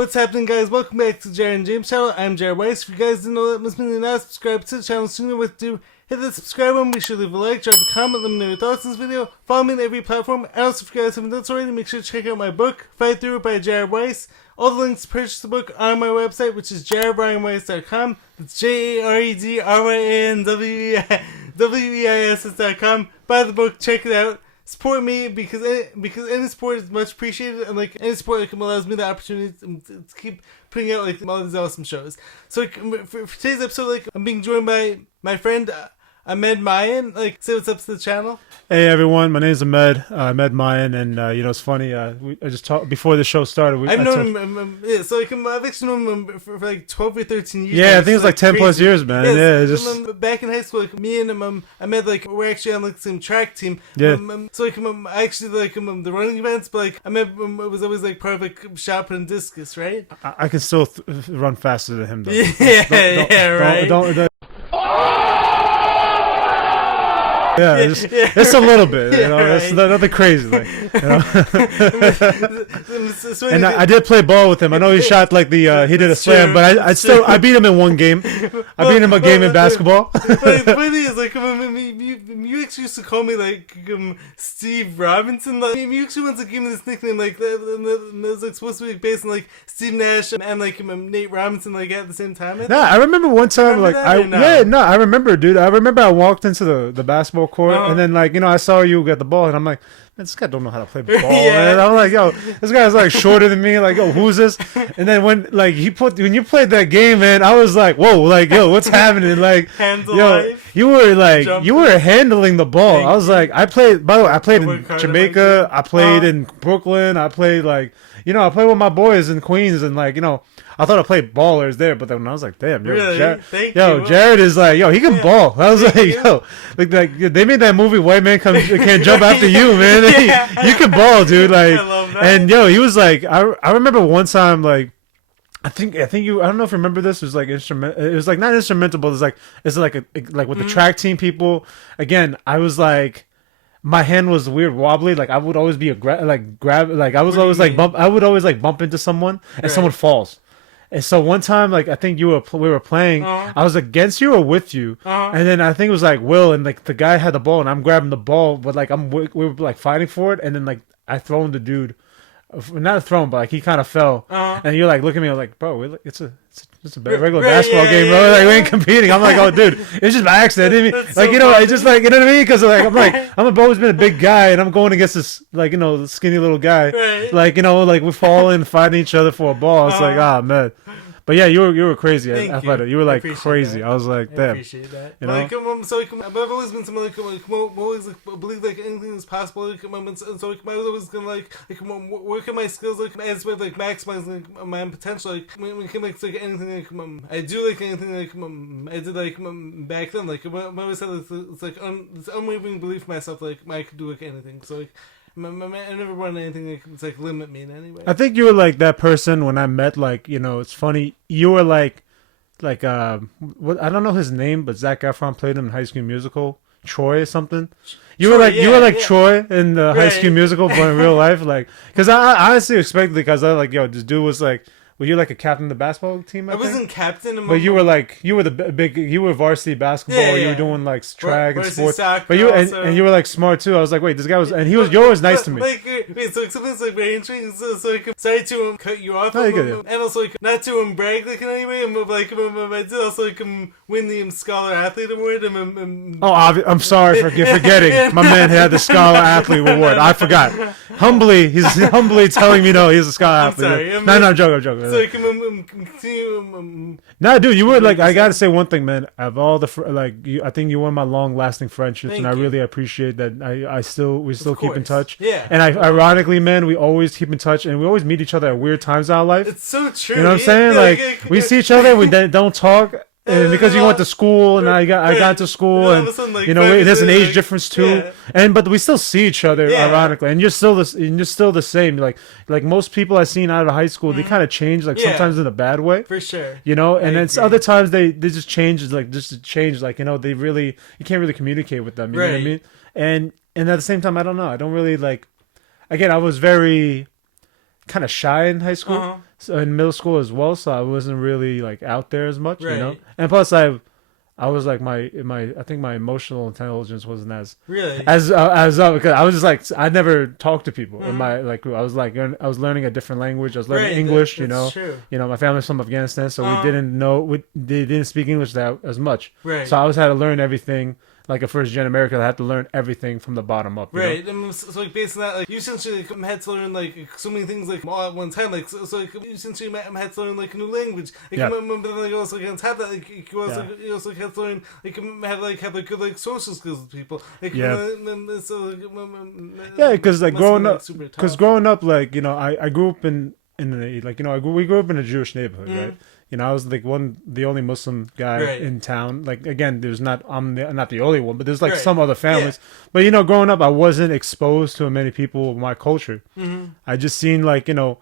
What's happening, guys? Welcome back to Jared and James channel. I'm Jared Weiss. If you guys didn't know that, must mean you're not subscribed to the channel sooner with to hit the subscribe button. Be sure to leave a like, drop a comment, let me know your thoughts on this video. Follow me on every platform. And also, if you guys haven't done so already, make sure to check out my book, Fight Through It by Jared Weiss. All the links to purchase the book are on my website, which is jaredbryanweiss.com. It's JAREDRYANWEISS.com. Buy the book, check it out. Support me because any support is much appreciated, and any support allows me the opportunity to keep putting out all these awesome shows. So for today's episode, I'm being joined by my friend Ahmed Mayan. Say what's up to the channel. Hey everyone, my name's Ahmed Mayan, and it's funny. I just talked before the show started. I've known him. I've actually known him for 12 or 13 years. Yeah, I think it's 10 plus years, man. Yeah, just back in high school, me and him, Ahmed, we're actually on the same track team. Yeah. I actually the running events, but Ahmed was always part of shot put and discus, right? I can still run faster than him, though. Right. Don't Yeah, it's a little bit, It's nothing crazy, And I did play ball with him. I know he shot he did a slam, but I beat him in one game. I beat him a game in basketball. The funny is, you actually used to call me Steve Robinson. You actually once gave me this nickname, it was supposed to be based on Steve Nash and Nate Robinson at the same time. Nah, I remember one time I remember, dude. I remember I walked into the basketball court, and then I saw you get the ball, and I'm like, man, this guy don't know how to play ball. Yeah. And I'm like, yo, this guy's shorter than me. Yo, who's this? And then when you played that game, man, I was like, whoa, yo, what's happening? You were handling the ball. I was like, I played in Jamaica, I played in Brooklyn, I played I played with my boys in Queens, and I thought I played ballers there, but then I was like, damn, really? Jared is he can ball. I was they made that movie White Man Can't Jump After You, man. You can ball, dude. I love that. And he was I remember one time I think you, I don't know if you remember this. It was instrument. It was not instrumental, but it's with the track team people. Again, I was my hand was weird wobbly. I would always be I was always bump into someone, and someone falls. And so one time, I think we were playing. I was against you or with you, and then I think it was Will, and the guy had the ball, and I'm grabbing the ball, but we were fighting for it, and then I thrown the dude, not thrown, but he kind of fell, and you're looking at me, bro, it's a regular basketball game, bro. We ain't competing. I'm oh, dude, it's just by accident. I didn't mean, I just you know what I mean? Because I've always been a big guy, and I'm going against this skinny little guy. Right. We fall in fighting each other for a ball. It's man. But yeah, you were crazy athletic. You were crazy. That. I was damn. I appreciate that. I've always been someone always believe anything is possible. So I was always gonna work on my skills as with maximizing my own potential. When it came anything I do anything I did back then. I always had this unwavering belief in myself I could do anything. So I never wanted anything that's limit me in any way. I think you were that person when I met. It's funny. You were what, I don't know his name, but Zac Efron played him in High School Musical. Troy or something. You were Troy in the High School Musical, but in real life, because I honestly expected because this dude was were you a captain of the basketball team? I wasn't captain, but you were you were varsity basketball. Yeah. You were doing track and sports. Soccer, but you were smart too. I was wait, this guy was, and you were always nice to me. So something's very intriguing. So sorry to cut you off, and also not to brag in any way. I did also win the Scholar Athlete Award. I'm sorry for forgetting. My man had the Scholar Athlete Award. I forgot. He's humbly telling me no, he's a Scholar Athlete. Sorry, no, I'm joking. So continue. Nah, dude, you were I gotta say one thing, man. Of all the I think you were my long-lasting friendships, and I really appreciate that. We still keep in touch. Yeah. And ironically, man, we always keep in touch, and we always meet each other at weird times in our life. It's so true. You know what I'm saying? We see each other, we don't talk. And because you went to school and I got to school, and there's an age difference too, but we still see each other ironically, and you're still the same. Like most people I've seen out of high school, they kind of change, sometimes in a bad way, for sure. And then other times they just change, they really, you can't really communicate with them. You know what I mean? And at the same time, I don't know. I don't really again, I was very kind of shy in high school. in middle school as well, so I wasn't really like out there as much, right. you know. And plus, I was like my I think my emotional intelligence wasn't as really as because I was just like I never talked to people in my like I was like I was learning a different language. I was learning English, that's true. You know, my family's from Afghanistan, so they didn't speak English that as much. Right. So I always had to learn everything. Like a first-gen American, I had to learn everything from the bottom up. Right, and so like based on that, like you essentially had to learn like so many things like all at one time. Like so like you essentially had to learn like a new language. Like, yeah. But then like also on top of that, like you also had to learn have like good like social skills with people. Like yeah, because like growing up, like you know, I grew up in a, like you know we grew up in a Jewish neighborhood, right? You know, I was like the only Muslim guy in town. Like again, I'm not the only one, but there's like some other families. Yeah. But you know, growing up, I wasn't exposed to many people of my culture. Mm-hmm. I just seen like you know,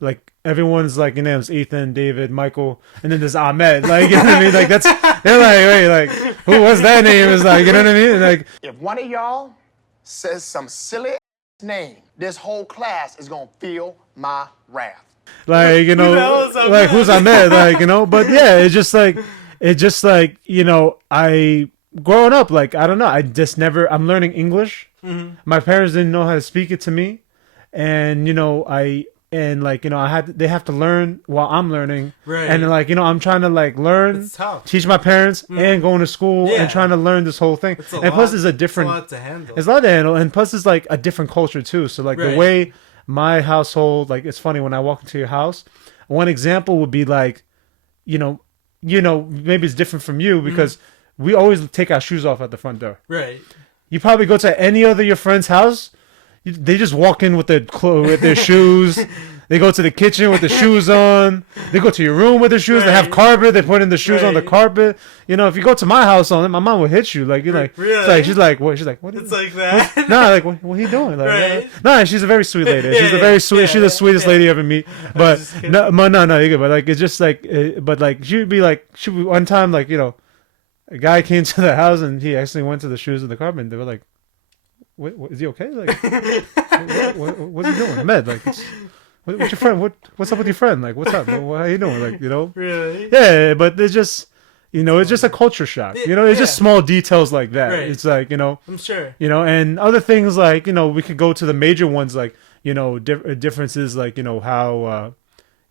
like everyone's like your names Ethan, David, Michael, and then there's Ahmed. Like you know what I mean? Like they're like wait, like who was that name? Is like you know what I mean? Like if one of y'all says some silly name, this whole class is gonna feel my wrath. Like you know, like who's Ahmed? Like you know, but yeah, it's just like you know, I growing up like I don't know, I just never. I'm learning English. Mm-hmm. My parents didn't know how to speak it to me, and you know like you know they have to learn while I'm learning, right? And like you know I'm trying to like learn, teach my parents, and going to school and trying to learn this whole thing. And plus, it's a lot to handle. It's a lot to handle, and plus it's like a different culture too. So like the way. My household, like it's funny when I walk into your house. One example would be like, you know, maybe it's different from you because we always take our shoes off at the front door. Right. You probably go to any other your friend's house, they just walk in with their shoes. They go to the kitchen with the shoes on. They go to your room with their shoes. They have carpet. They put in the shoes on the carpet. You know, if you go to my house on it, my mom will hit you. Like you're like, really? Like she's like, what? She's like, what? It's like that. Nah, like what are you doing? Like, nah, she's a very sweet lady. She's a very sweet. She's the sweetest lady you ever meet. But no, you're good. But like it's just like, but like she'd be one time like you know, a guy came to the house and he actually went to the shoes in the carpet. And they were like, what, is he okay? Like, what's he doing? Med, like. What's your friend? What's up with your friend? Like, what's up? How you doing? Like, you know? Really? Yeah, but it's just, you know, it's just a culture shock. You know, it's just small details like that. Right. It's like, you know, I'm sure. You know, and other things like, you know, we could go to the major ones like, you know, differences like, you know, how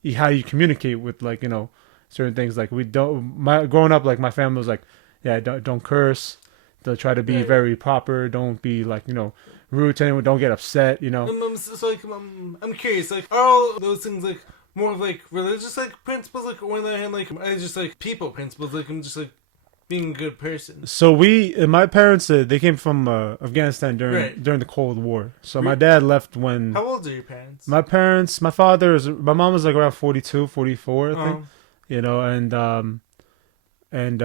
you communicate with like, you know, certain things. Like growing up, like my family was like, yeah, don't curse. They'll try to be very proper. Don't be like, you know, rude to anyone. Don't get upset, you know. So like, I'm curious. Like, are all those things like more of like religious like principles, like, or on the other hand, like, are just like people principles? Like, I'm just like being a good person. So my parents, they came from Afghanistan during the Cold War. So my dad left when. How old are your parents? My mom was like around 42, 44, I think. You know, and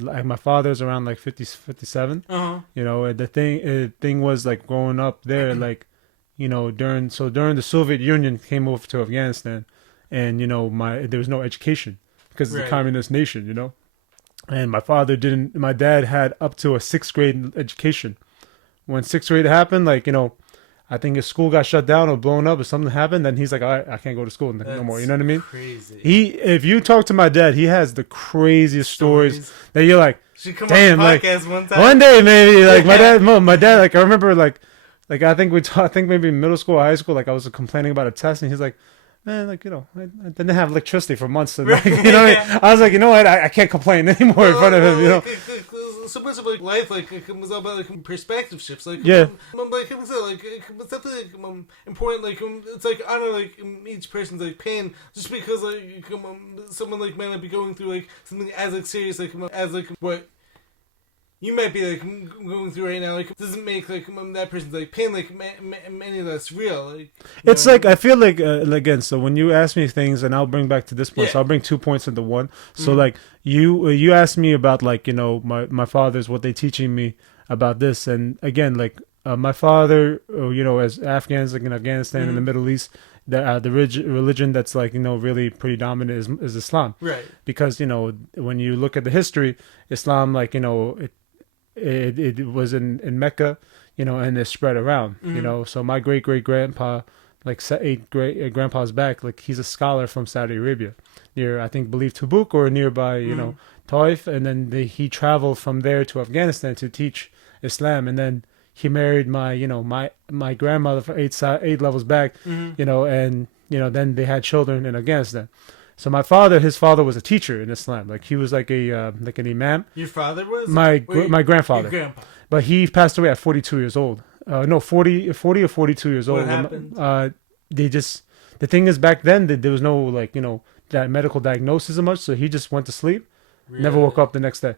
like my father's around like 50, 57. You know, and the thing was like growing up there, like, you know, during the Soviet Union came over to Afghanistan, and you know there was no education because it's a communist nation, you know, and my dad had up to a 6th grade education. When 6th grade happened, like, you know, I think his school got shut down or blown up or something happened, then he's like, all right, I can't go to school no more. You know what I mean? Crazy. If you talk to my dad, he has the craziest stories that you're like, damn, like one day maybe, like my dad, like I remember, like I think maybe middle school or high school, like I was complaining about a test, and he's like, man, like, you know, I didn't have electricity for months, and like, you know what I mean? I was like, you know what, I can't complain anymore in front of him, you know. So much of like life, like it was all about like perspective shifts, like like I said, like it's definitely like, important. Like it's like I don't know, like each person's like pain, just because like someone like might not be going through like something as like serious like as like what you might be like going through right now, like doesn't make like that person's like pain like any less real. Like it's like I feel like again. So when you ask me things, and I'll bring back to this point, so I'll bring 2 points into one. So like you asked me about like, you know, my father's what they teaching me about this, and again like my father, you know, as Afghans like in Afghanistan in the Middle East, the religion that's like, you know, really pretty dominant is Islam, right? Because, you know, when you look at the history, Islam, like, you know, it was in Mecca, you know, and it spread around, you know. So my great grandpa like eight great grandpas back. Like he's a scholar from Saudi Arabia, near I think believe Tabuk or nearby, Taif, and then he traveled from there to Afghanistan to teach Islam, and then he married my grandmother for eight levels back, and then they had children in Afghanistan. So his father was a teacher in Islam. Like he was like an imam. Your father was? My grandfather. Your grandpa. But he passed away at 42 years old. 40 or 42 years old. What happened? The thing is, back then there was no that medical diagnosis or much. So he just went to sleep, never woke up the next day.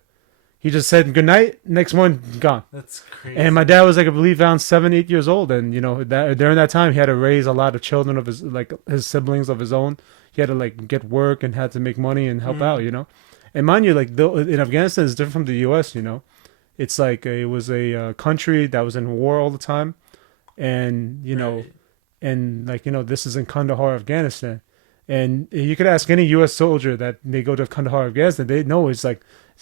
He just said good night. Next morning, gone. That's crazy. And my dad was I believe around 7-8 years old, and during that time he had to raise a lot of children of his siblings of his own. He had to get work and had to make money and help out, And mind you, in Afghanistan, it's different from the U.S. It's like it was a country that was in war all the time, and this is in Kandahar, Afghanistan, and you could ask any U.S. soldier that they go to Kandahar, Afghanistan, they know it's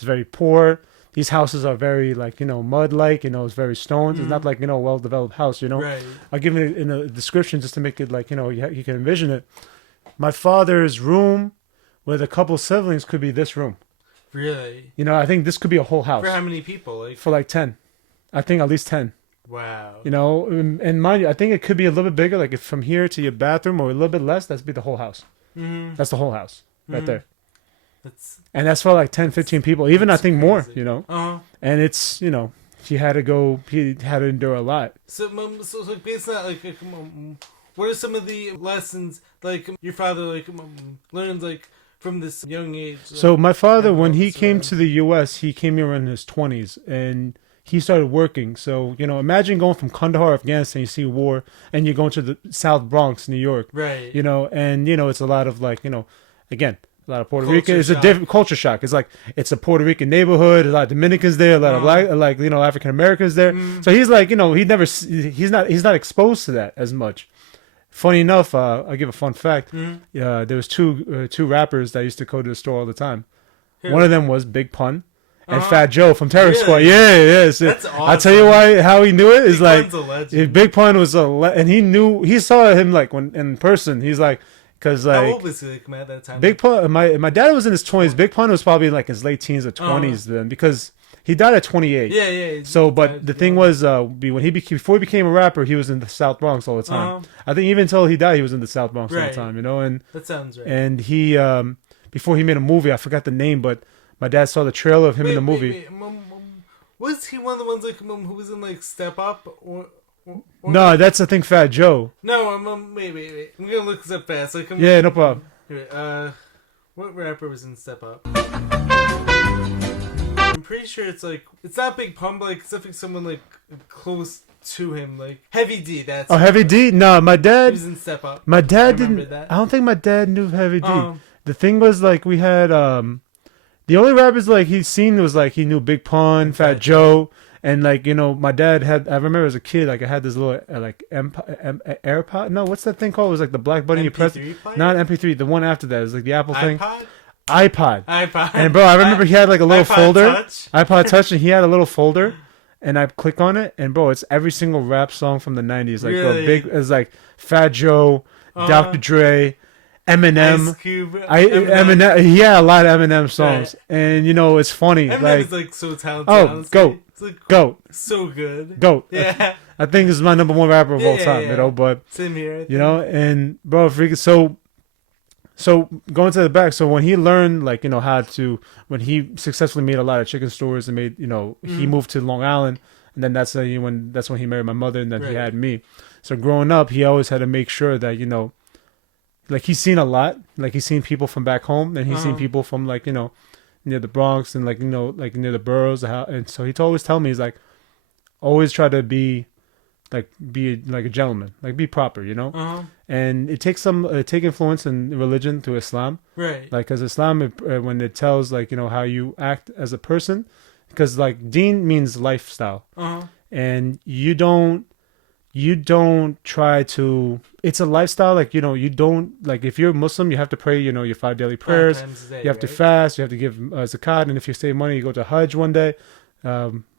very poor. These houses are very mud-like, it's very stones. It's not well-developed house, Right. I'll give it in a description just to make it you can envision it. My father's room with a couple siblings could be this room. Really? I think this could be a whole house. For how many people? For 10. I think at least 10. Wow. And mind you, I think it could be a little bit bigger, like if from here to your bathroom, or a little bit less, that'd be the whole house. Mm-hmm. That's the whole house right there. And that's for 10, 15 people, even I think crazy. More, Uh-huh. And it's, he had to endure a lot. So based on that, what are some of the lessons your father learned from this young age? So my father, when he came to the U.S., he came here in his 20s, and he started working. So imagine going from Kandahar, Afghanistan, you see war, and you're going to the South Bronx, New York, right? And it's a lot of again, a lot of Puerto Rican. It's a different culture shock. It's a Puerto Rican neighborhood. A lot of Dominicans there. A lot of African Americans there. So he's he's not exposed to that as much. Funny enough, I'll give a fun fact. There was two rappers that used to go to the store all the time. Here. One of them was Big Pun and Fat Joe from Terror Squad. Yeah. That's awesome. I'll tell you how he knew it is Big Pun's a legend. Big Pun was and he saw him when in person. He's because how old was he at that time? Big Pun, my dad was in his 20s. Big Pun was probably in his late teens or 20s then, because he died at 28. Yeah. So, but the thing was, before he became a rapper, he was in the South Bronx all the time. I think even until he died, he was in the South Bronx all the time. And that sounds right. And he, before he made a movie, I forgot the name, but my dad saw the trailer of him in the movie. Was he one of the ones who was in Step Up or no, that's I think Fat Joe. No, wait. I'm gonna look this up fast. Yeah, no problem. What rapper was in Step Up? I'm pretty sure it's not Big Pun, but it's definitely someone close to him, Heavy D. That's Heavy D. No, my dad. He was in Step Up. My dad didn't. That. I don't think my dad knew Heavy D. The thing was we had the only rappers he'd seen was he knew Big Pun, Fat Joe. And my dad had. I remember as a kid, I had this little AirPod. No, what's that thing called? It was the black button you press. Not MP3. The one after that is the Apple thing. iPod. And bro, I remember he had a little folder. iPod Touch, and he had a little folder, and I click on it, and bro, it's every single rap song from the 90s. Really? Bro, it's Fat Joe, Dr. Dre, Eminem. Ice Cube, Eminem. He had a lot of Eminem songs, and it's funny. Eminem is so talented. Oh, go. Goat. So good. Goat. Yeah. I think this is my number one rapper of all time, but same here. And bro, so going to the back, so when he learned when he successfully made a lot of chicken stores and made, he moved to Long Island, and then that's when he married my mother, and then he had me. So growing up, he always had to make sure that, he's seen a lot, he's seen people from back home, and he's seen people from near the Bronx and near the boroughs, and so he'd always tell me, he's always try to be a gentleman, be proper, and it takes take influence in religion to Islam, right? Because Islam, when it tells how you act as a person, because deen means lifestyle, and you don't try to. It's a lifestyle. You don't if you're Muslim, you have to pray. Your 5 daily prayers. 5 times a day, you have to fast. You have to give zakat, and if you save money, you go to Hajj one day,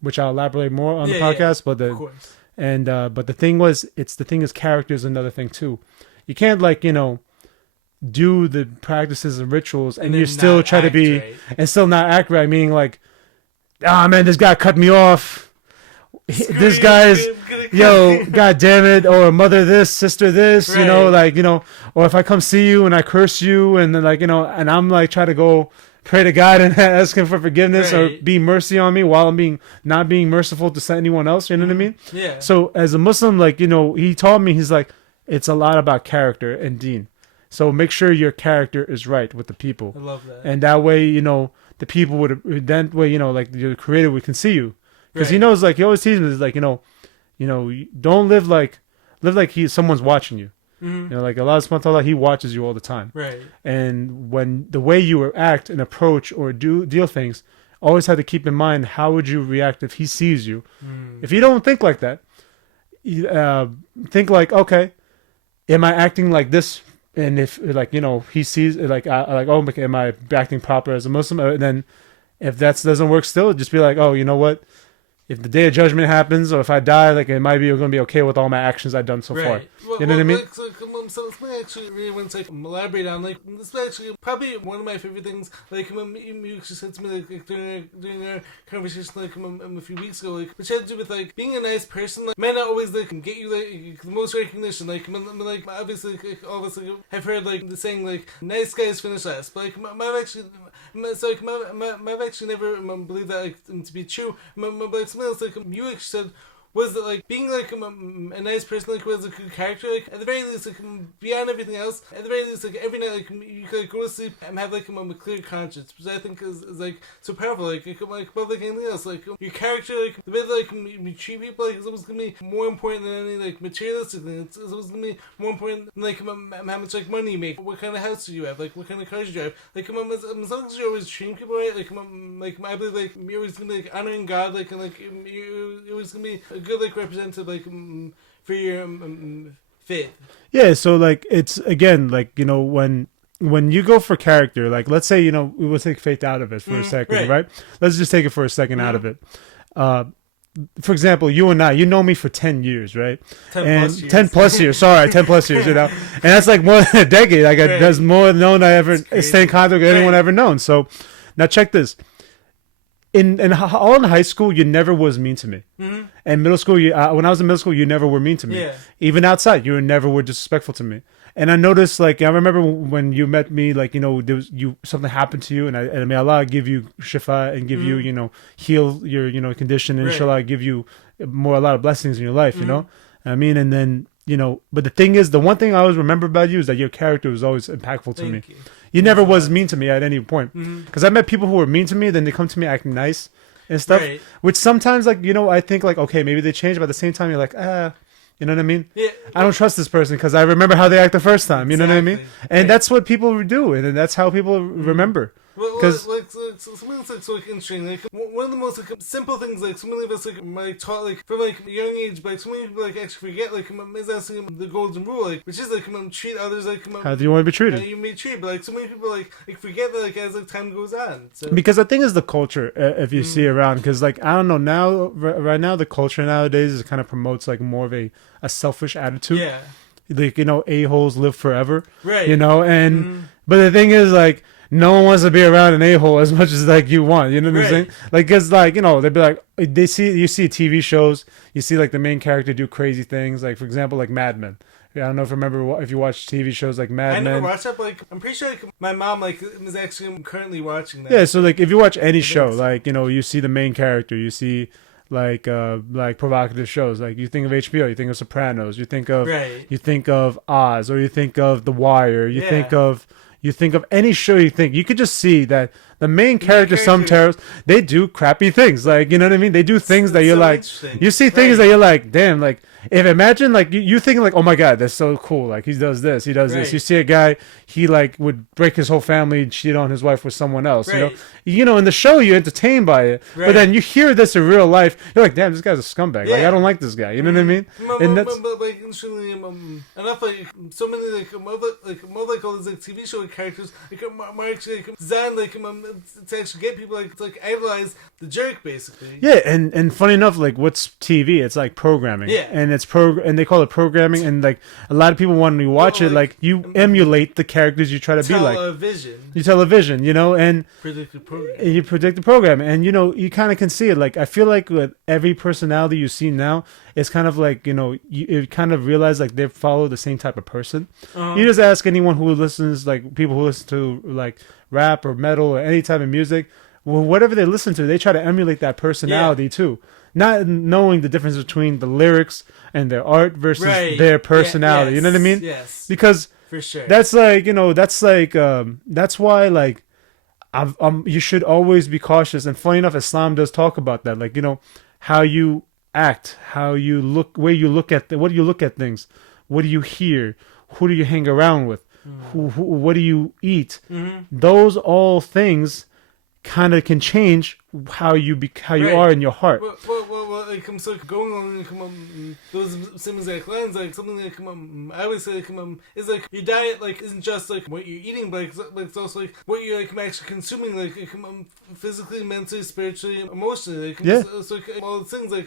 which I'll elaborate more on the podcast. But And but the thing is character is another thing too. You can't like, you know, do the practices and rituals and you still try to be right. And still not act right, meaning like, ah, man, this guy cut me off. This guy's, yo, god damn it, or mother this, sister this, right. You know, like, you know, or if I come see you and I curse you and then like, you know, and I'm like try to go pray to God and ask him for forgiveness, right. Or be mercy on me while I'm not being merciful to anyone else, you know what I mean? Yeah. So as a Muslim, like, you know, he taught me, he's like, it's a lot about character and deen. So make sure your character is right with the people. I love that. And that way, you know, the people would, that way, you know, like your creator can see you. Because he knows, like, he always teaches me, like, you know, don't live like someone's watching you. Mm-hmm. You know, like Allah subhanahu wa ta'ala, he watches you all the time. Right. And when the way you act and approach or deal things, always have to keep in mind, how would you react if he sees you? Mm. If you don't think like that, think like, okay, am I acting like this? And if, like, you know, he sees, like, oh, am I acting proper as a Muslim? And then if that doesn't work still, just be like, oh, you know what? If the day of judgment happens, or if I die, like, it might be going to be okay with all my actions I've done so far. You know what I mean? So something I actually really want to like elaborate on, like, this is actually probably one of my favorite things. Like, you actually said to me like during our conversation like a few weeks ago, like, which had to do with like being a nice person. Like, may not always like get you like the most recognition. Like, like obviously like, all of us like, have heard like the saying like nice guys finish last, but like I've actually. So like, I've actually never believed that like to be true. But like something else like you actually said was that like being like a nice person like was a good character, like at the very least like beyond everything else, at the very least like every night like you could like, go to sleep and have like a clear conscience, which I think is like so powerful. Like above like anything else, like your character, like the way that like you treat people, like is always gonna be more important than any like materialistic thing. It's always gonna be more important than like how much like money you make, what kind of house do you have, like what kind of cars you drive. Like as long as you're always treating people right, like I believe like you're always gonna be like honoring God, like and like you're always gonna be a good like representative like for your faith. Yeah, so like it's again like, you know, when you go for character, like let's say, you know, we will take faith out of it for a second, right? Let's just take it for a second out of it. For example, you and I, you know me for 10 years, right? 10 plus years, sorry, 10 plus years, you know? And that's like more than a decade. Like that's more known I ever stay in contact with anyone ever known. So now check this. All in high school, you never was mean to me. Mm-hmm. And middle school, when I was in middle school, you never were mean to me. Yeah. Even outside, you never were disrespectful to me. And I noticed, like, I remember when you met me, like, you know, something happened to you, and may Allah give you shifa and give you, you know, heal your, you know, condition, and inshallah give you a lot of blessings in your life, you know? I mean, and then, you know, but the thing is, the one thing I always remember about you is that your character was always impactful to me. You never was mean to me at any point. Because I met people who were mean to me, then they come to me acting nice and stuff. Right. Which sometimes, like, you know, I think, like, okay, maybe they changed, but at the same time, you're like, you know what I mean? Yeah. I don't trust this person because I remember how they act the first time. You know what I mean? And that's what people do, and that's how people remember. Because something that's like so like interesting, like one of the most like simple things, like so many of us like taught like from like a young age, but like so many people like actually forget like is asking the golden rule, like which is like treat others like how do you want to be treated? How you may treat, but like so many people like forget that like as like time goes on. So. Because I think it's the culture if you see around, because like I don't know now right now the culture nowadays is kind of promotes like more of a selfish attitude. Yeah. Like, you know, a-holes live forever. Right. You know, and but the thing is like. No one wants to be around an a-hole as much as like you want, you know what I'm saying? Like, cause like, you know, they'd be like, you see TV shows, you see like the main character do crazy things, like for example, like Mad Men. I don't know if you watch TV shows like Mad Men. I never watched that, but like I'm pretty sure like my mom like is actually currently watching that. Yeah, so like if you watch any show, like, you know, you see the main character, you see like provocative shows, like you think of HBO, you think of Sopranos, you think of Oz, or you think of The Wire, you think of any show you could just see that the main character, some terrorists, they do crappy things. Like, you know what I mean? They do things that you're so like, you see things that you're like, damn, like, if imagine, like, you thinking like, oh my God, that's so cool. Like, he does this, he does this. You see a guy, he like would break his whole family, cheat on his wife with someone else, you know, in the show, you're entertained by it. But then you hear this in real life, you're like, damn, this guy's a scumbag. Like, I don't like this guy. You know what I mean? And that's... But like, interestingly, enough, like, so many, like, more like all these, like, TV show characters, like, are actually, like, designed, like, to actually get people to idolize the jerk, basically. Yeah, and funny enough, like what's TV? It's like programming. Yeah, and it's and they call it programming, and like a lot of people when you watch it, like you emulate the characters you try to be like. You television, and predictive program. You predict the program, and you kind of can see it. Like I feel like with every personality you see now, it's kind of like you kind of realize like they follow the same type of person. You just ask anyone who listens, like people who listen to like rap or metal or any type of music, well, whatever they listen to, they try to emulate that personality too, not knowing the difference between the lyrics and their art versus their personality. You know what I mean? Yes. Because for sure, that's like that's why like you should always be cautious. And funny enough, Islam does talk about that, like how you act, how you look, where you look at what do you look at things, what do you hear, who do you hang around with, what do you eat. Those all things kind of can change how you are in your heart. Well, so going on those same exact lines, like something like I always say is like your diet isn't just like what you're eating, but it's also like what you're actually consuming, physically, mentally, spiritually, emotionally. So all the things are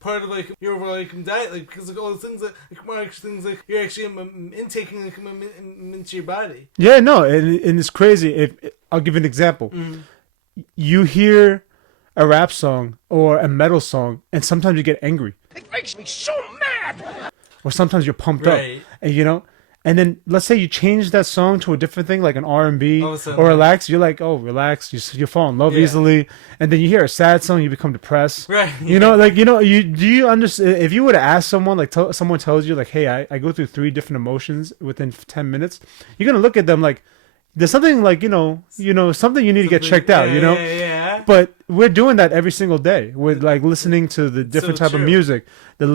part of your overall diet, because all the things that are actually things you're actually intaking into your body. Yeah, no, and it's crazy. I'll give an example. You hear a rap song or a metal song, and sometimes you get angry. It makes me so mad. Or sometimes you're pumped up, and and then let's say you change that song to a different thing, like an R&B or relax. You're like, oh, relax. You fall in love easily, and then you hear a sad song, you become depressed. Right. You do you understand? If you were to ask someone, someone tells you, hey, I go through 3 different emotions within 10 minutes, you're gonna look at them like, there's something something you need to get checked out, Yeah. But we're doing that every single day. We're listening to the different type of music, they're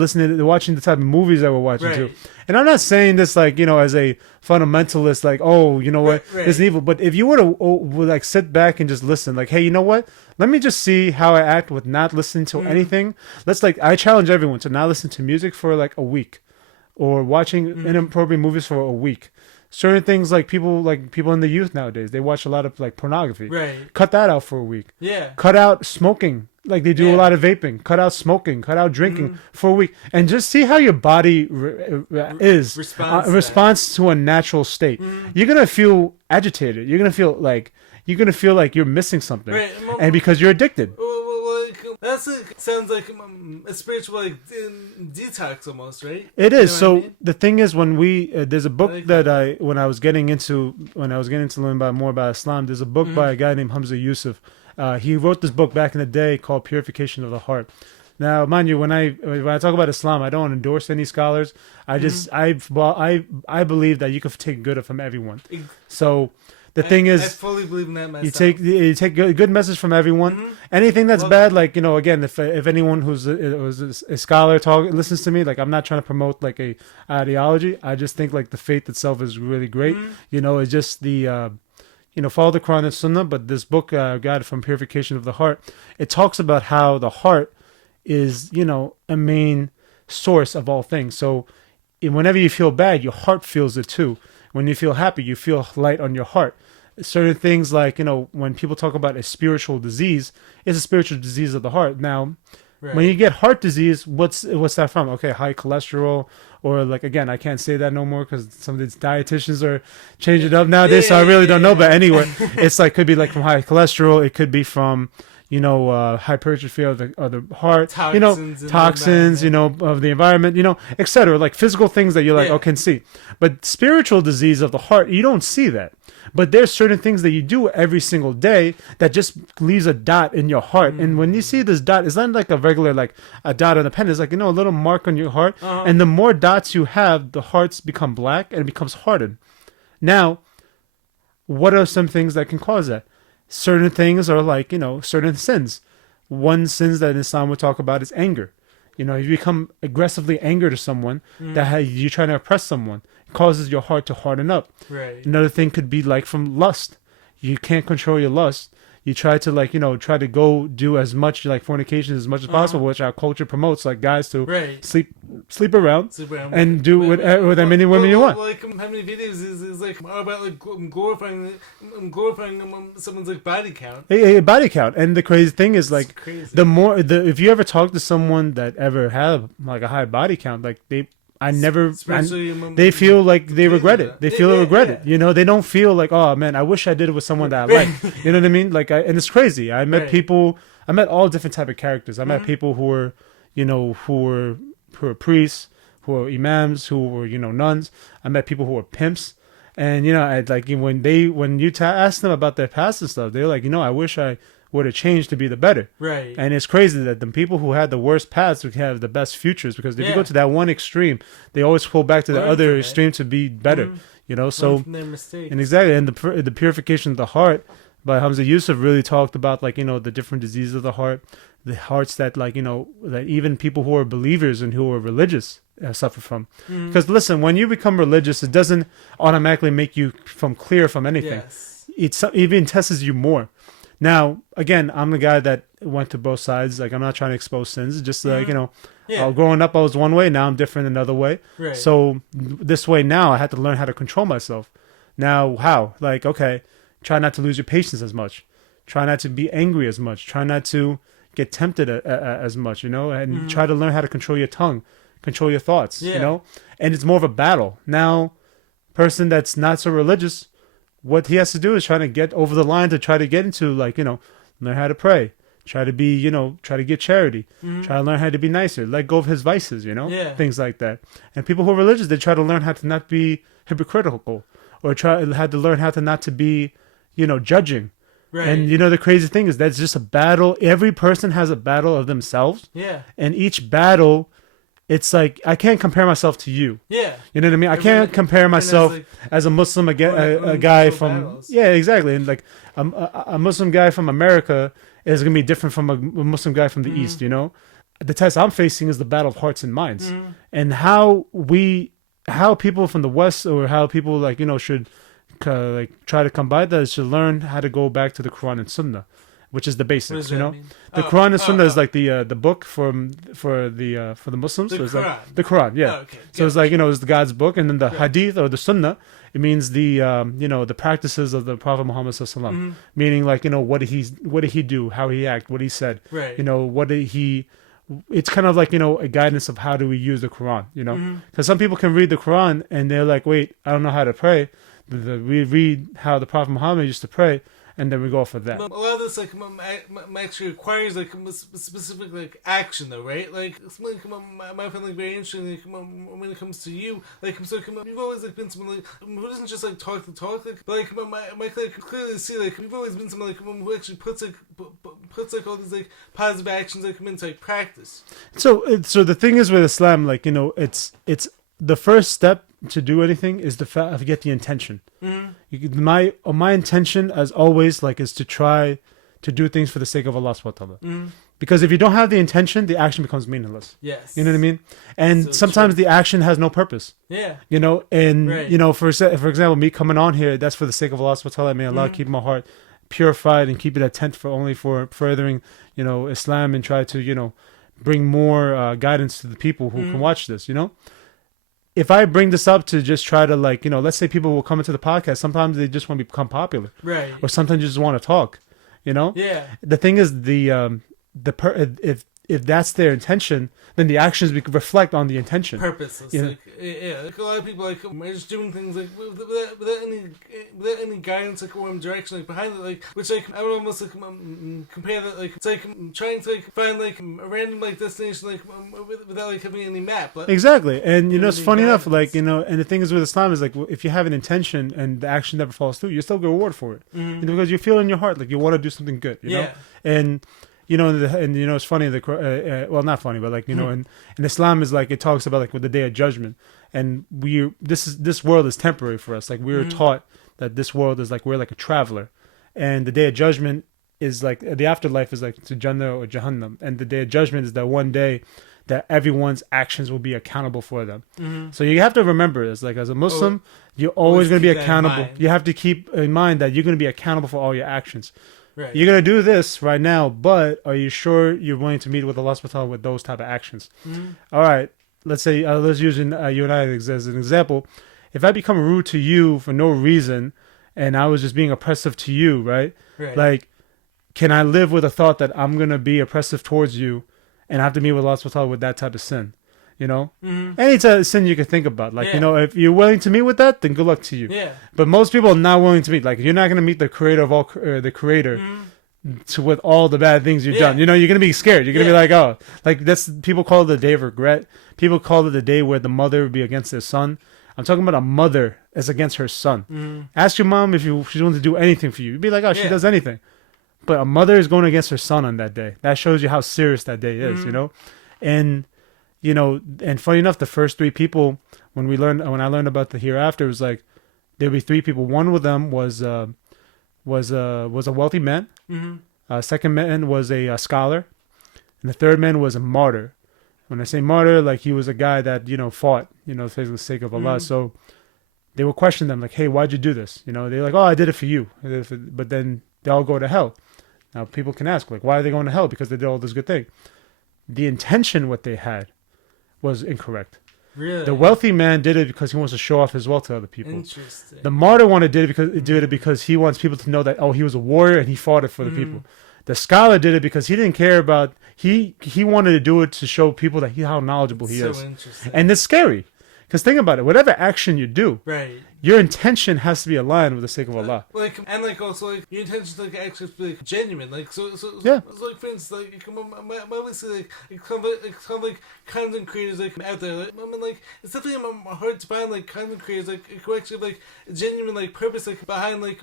watching the type of movies that we're watching too. And I'm not saying this as a fundamentalist, what, it's evil. But if you were to sit back and just listen, hey, you know what? Let me just see how I act with not listening to anything. Let's I challenge everyone to not listen to music for a week, or watching inappropriate movies for a week. Certain things people in the youth nowadays, they watch a lot of pornography. Right. Cut that out for a week. Yeah. Cut out smoking. They do a lot of vaping. Cut out smoking. Cut out drinking for a week, and just see how your body responds to a natural state. You're gonna feel agitated. You're gonna feel like you're missing something, and because you're addicted. That sounds like a spiritual detox almost, right? It is. So the thing is, when there's a book when I was getting into learning more about Islam, there's a book by a guy named Hamza Yusuf. He wrote this book back in the day called Purification of the Heart. Now, mind you, when I talk about Islam, I don't endorse any scholars. I just I believe that you can take good from everyone. So. The thing is, I fully believe in that myself. You take good message from everyone. Anything that's bad, again, if anyone who's a scholar listens to me, I'm not trying to promote a ideology. I just think the faith itself is really great. It's just the follow the Quran and Sunnah. But this book I got from Purification of the Heart, it talks about how the heart is a main source of all things. So whenever you feel bad, your heart feels it too. When you feel happy, you feel light on your heart. Certain things when people talk about a spiritual disease, it's a spiritual disease of the heart. Now, when you get heart disease, what's that from? Okay, high cholesterol, or again, I can't say that no more because some of these dietitians are changing it up nowadays, so I really don't know. But anyway, it's could be from high cholesterol. It could be from hypertrophy of the heart, toxins, of the environment, etc. Physical things that you're can see. But spiritual disease of the heart, you don't see that. But there's certain things that you do every single day that just leaves a dot in your heart. And when you see this dot, it's not a regular, a dot on a pen. It's a little mark on your heart. And the more dots you have, the hearts become black and it becomes hardened. Now, what are some things that can cause that? Certain things are certain sins. One sins that Islam would talk about is anger. If you become aggressively angry to someone, that you're trying to oppress someone, it causes your heart to harden up. Right. Another thing could be from lust. You can't control your lust. You try to like try to go do as much like fornication as much as possible, which our culture promotes, like guys to sleep around and do with as many women you want. Like how many videos is like about like glorifying someone's like body count. Body count, and the crazy thing is like if you ever talk to someone that ever had like a high body count, like they feel like they regret it. They feel regret it. They don't feel like, oh man, I wish I did it with someone that I like. You know what I mean? Like, and it's crazy. I met people. I met all different type of characters. I met people who were, who were priests, who were imams, who were nuns. I met people who were pimps, and I'd like when you ask them about their past and stuff, they're like, I wish I would have changed to be the better. Right. And it's crazy that the people who had the worst paths would have the best futures, because if you go to that one extreme, they always pull back to the other extreme to be better. So and exactly, and the purification of the heart by Hamza Yusuf really talked about like the different diseases of the heart, the hearts that like that even people who are believers and who are religious suffer from. Because listen, when you become religious, it doesn't automatically make you clear from anything. It even tests you more. Now, again, I'm the guy that went to both sides. Like, I'm not trying to expose sins. It's just like, growing up, I was one way. Now I'm different another way. Right. So this way now, I had to learn how to control myself. Now, how? Like, okay, try not to lose your patience as much. Try not to be angry as much. Try not to get tempted as much, and try to learn how to control your tongue, control your thoughts, And it's more of a battle. Now, person that's not so religious, what he has to do is try to get over the line to try to get into like, learn how to pray, try to be, try to get charity, try to learn how to be nicer, let go of his vices, things like that. And people who are religious, they try to learn how to not be hypocritical, or had to learn how to not to be, judging. Right. And the crazy thing is that's just a battle. Every person has a battle of themselves. Yeah. And each battle, it's like I can't compare myself to you. Yeah. You know what I mean? I can't compare myself as a Muslim a guy from battles. Yeah, exactly. And like a Muslim guy from America is going to be different from a Muslim guy from the East, The test I'm facing is the battle of hearts and minds. And how people from the West, or how people like, should like try to combat that, is to learn how to go back to the Quran and Sunnah, which is the basics, The Quran and Sunnah is like the book for the Muslims. So it's like the Quran, yeah. Oh, okay. So it's like it's the God's book, and then the Hadith or the Sunnah, it means the the practices of the Prophet Muhammad sallallahu alaihi wasallam, meaning like what did he do, how he act, what he said, right? What did he. It's kind of like a guidance of how do we use the Quran, because some people can read the Quran and they're like, wait, I don't know how to pray. We read how the Prophet Muhammad used to pray, and then we go for that. A lot of this actually requires like specific like action, though, right? Like something I find like very interesting when it comes to you. Like you've always like been someone like who doesn't just like talk the talk, like but like I clearly see like you've always been someone like who actually puts all these like positive actions like into like practice. So the thing is with Islam, like it's the first step to do anything is to get the intention. My intention, as always, like is to try to do things for the sake of Allah subhanahu wa ta'ala. Because if you don't have the intention, the action becomes meaningless. Yes. You know what I mean? And so sometimes the action has no purpose. Yeah. And right. For example, me coming on here, that's for the sake of Allah subhanahu wa ta'ala. May Allah keep my heart purified and keep it attent for furthering, Islam, and try to, bring more guidance to the people who can watch this, If I bring this up to just try to let's say people will come into the podcast, sometimes they just want to become popular, right? Or sometimes you just want to talk, Yeah. The thing is, if that's their intention, then the actions reflect on the intention. Purposeless, like a lot of people are just doing things like without any guidance or direction behind it, which I would almost compare that it's trying to find a random destination without having any map. Exactly, and it's funny enough, and the thing is with Islam is if you have an intention and the action never falls through, you still get reward for it, because you feel in your heart you want to do something good, know, and. It's funny. Well, not funny, but in Islam is it talks about with the Day of Judgment, and this world is temporary for us. We were taught that this world is we're like a traveler, and the Day of Judgment is the afterlife is to Jannah or Jahannam, and the Day of Judgment is that one day that everyone's actions will be accountable for them. So you have to remember this. As a Muslim, you're always going to be accountable. You have to keep in mind that you're going to be accountable for all your actions. Right. You're gonna do this right now, but are you sure you're willing to meet with Allah subhanahu wa ta'ala with those type of actions? All right, let's say let's use you and I as an example. If I become rude to you for no reason, and I was just being oppressive to you, right? Like, can I live with the thought that I'm gonna be oppressive towards you, and I have to meet with Allah subhanahu wa ta'ala with that type of sin? You know, any type of sin you can think about. Like, you know, if you're willing to meet with that, then good luck to you. Yeah. But most people are not willing to meet. Like, you're not gonna meet the creator of all, the creator, to with all the bad things you've done. You know, you're gonna be scared. You're gonna be like, oh, like that's people call it the day of regret. People call it the day where the mother would be against their son. I'm talking about a mother is against her son. Ask your mom if she's willing to do anything for you. You'd be like, oh, she does anything. But a mother is going against her son on that day. That shows you how serious that day is. You know, and you know, and funny enough, the first three people when I learned about the hereafter, it was like there'd be three people. One of them was a wealthy man. Second man was a scholar, and the third man was a martyr. When I say martyr, like he was a guy that, you know, fought, you know, for the sake of Allah. So they would question them like, hey, why'd you do this? You know, they're like, oh, I did it for you. But then they all go to hell. Now people can ask, like, why are they going to hell? Because they did all this good thing. The intention, what they had, was incorrect. Really? The wealthy man did it because he wants to show off his wealth to other people. Interesting. The martyr did it because he wants people to know that, oh, he was a warrior and he fought it for the people. The scholar did it because he didn't care about he wanted to do it to show people that how knowledgeable he is. Interesting. And it's scary. Because think about it, whatever action you do, your intention has to be aligned with the sake of Allah. Like, and like also like your intention like actually to be like genuine. Like so yeah. So like for instance, like I always say like kind of like content creators like out there. Like, I mean like it's definitely hard to find like content creators like who actually have, like a genuine like purpose like behind like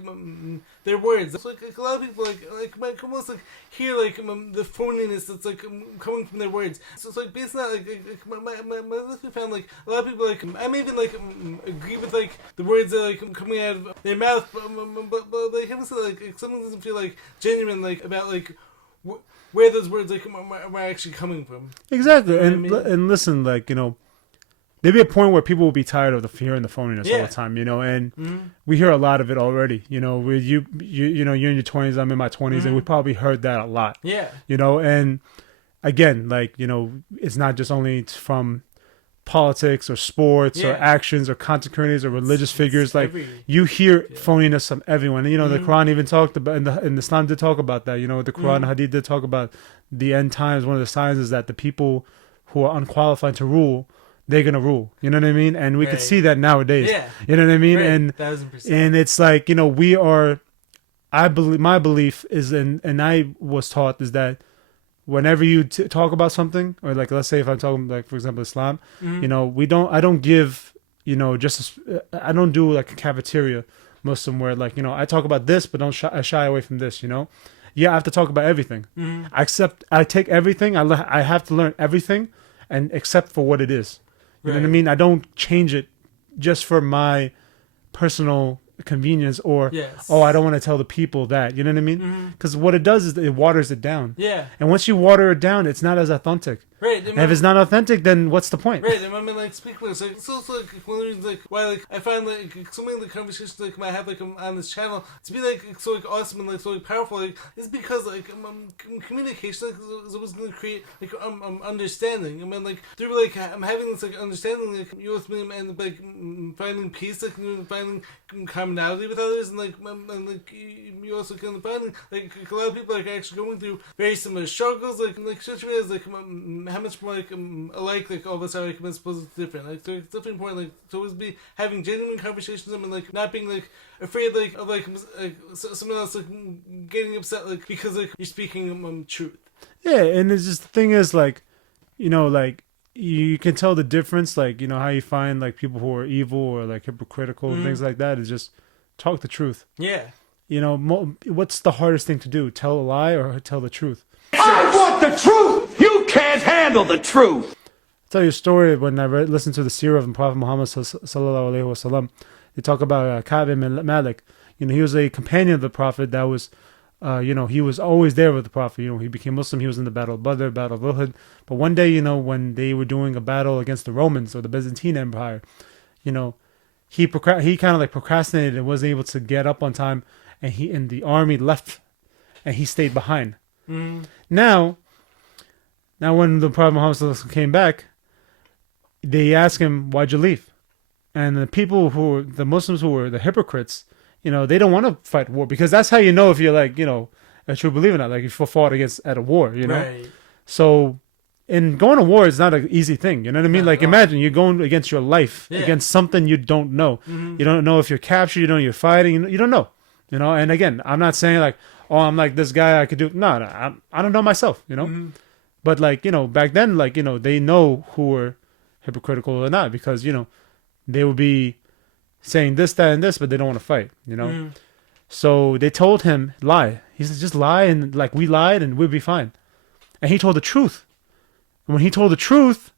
their words. So, like a lot of people like almost like hear like the phoniness that's like coming from their words. So it's like based on that like my listener found like a lot of people like I may even like agree with like the words that like coming out of their mouth, but like obviously like someone doesn't feel like genuine like about like where those words like are actually coming from. Exactly, you know and I mean? And listen, like, you know, there'd be a point where people will be tired of the hearing the phoniness all the time, you know, and we hear a lot of it already. You know, with you know, you're in your 20s, I'm in my 20s, and we probably heard that a lot. Yeah, you know, and again, like, you know, it's not just only from politics or sports or actions or content creators or religious figures. Like you hear phoniness from everyone. And, you know, the Quran even talked about, and Islam did talk about that. You know, the Quran and Hadith did talk about the end times. One of the signs is that the people who are unqualified to rule, they're gonna rule. You know what I mean? And we could see that nowadays. Yeah. You know what I mean? Right. And 1000%. and it's like, you know, we are. I believe my belief is, and I was taught is that whenever you talk about something, or like let's say if I'm talking like for example Islam, you know, I don't give, you know, I don't do like a cafeteria Muslim where like, you know, I talk about this but don't shy away from this, you know. Yeah, I have to talk about everything. I take everything. I have to learn everything and accept for what it is. You know what I mean? I don't change it just for my personal convenience or I don't want to tell the people that, you know what I mean? Because what it does is it waters it down. Yeah. And once you water it down, it's not as authentic. Right. And if it's not authentic, then what's the point? Right. And I mean, like, speaking of, it's also like one of the reasons, like, why, like, I find like so many of the conversations like I have like on this channel to be like so like awesome and like so like powerful, like, is because like communication like, is always going to create like understanding. I mean, like through like I'm having this like understanding like you with me and like finding peace, like finding commonality with others, and like you also can find like a lot of people like actually going through very similar struggles, like just realize like how much more like alike like all of us are like supposed to be different. Like so it's definitely important like to always be having genuine conversations and like not being like afraid like of like someone else like getting upset like because like you're speaking truth. Yeah, and it's just the thing is like, you know, like you can tell the difference, like, you know, how you find like people who are evil or like hypocritical and things like that is just talk the truth. Yeah. You know, what's the hardest thing to do? Tell a lie or tell the truth? I want the truth! You can't handle the truth! I'll tell you a story. When I listened to the seerah of Prophet Muhammad sallallahu alaihi wasallam, they talk about Ka'b ibn Malik. You know, he was a companion of the Prophet that was, you know, he was always there with the Prophet. You know, he became Muslim. He was in the Battle of Badr, Battle of Uhud. But one day, you know, when they were doing a battle against the Romans or the Byzantine Empire, you know, he kind of like procrastinated and wasn't able to get up on time, and the army left. and he stayed behind. Now when the Prophet Muhammad came back, they asked him, "Why'd you leave?" And the Muslims who were the hypocrites, they don't want to fight war, because that's how you know if you're like, a true believer or not. Like if you fought at a war, Right. So, and going to war is not an easy thing. You know what I mean? Like imagine you're going against your life, against something you don't know. You don't know if you're captured. You don't know you're fighting. You don't know. And again, I'm not saying like, oh, I'm like this guy. I could do. No, I don't know myself. But like back then, like they know who were hypocritical or not, because they would be saying this, that, and this, but they don't want to fight. So they told him, lie. He said, just lie, and like we lied, and we'll be fine. And he told the truth. And when he told the truth,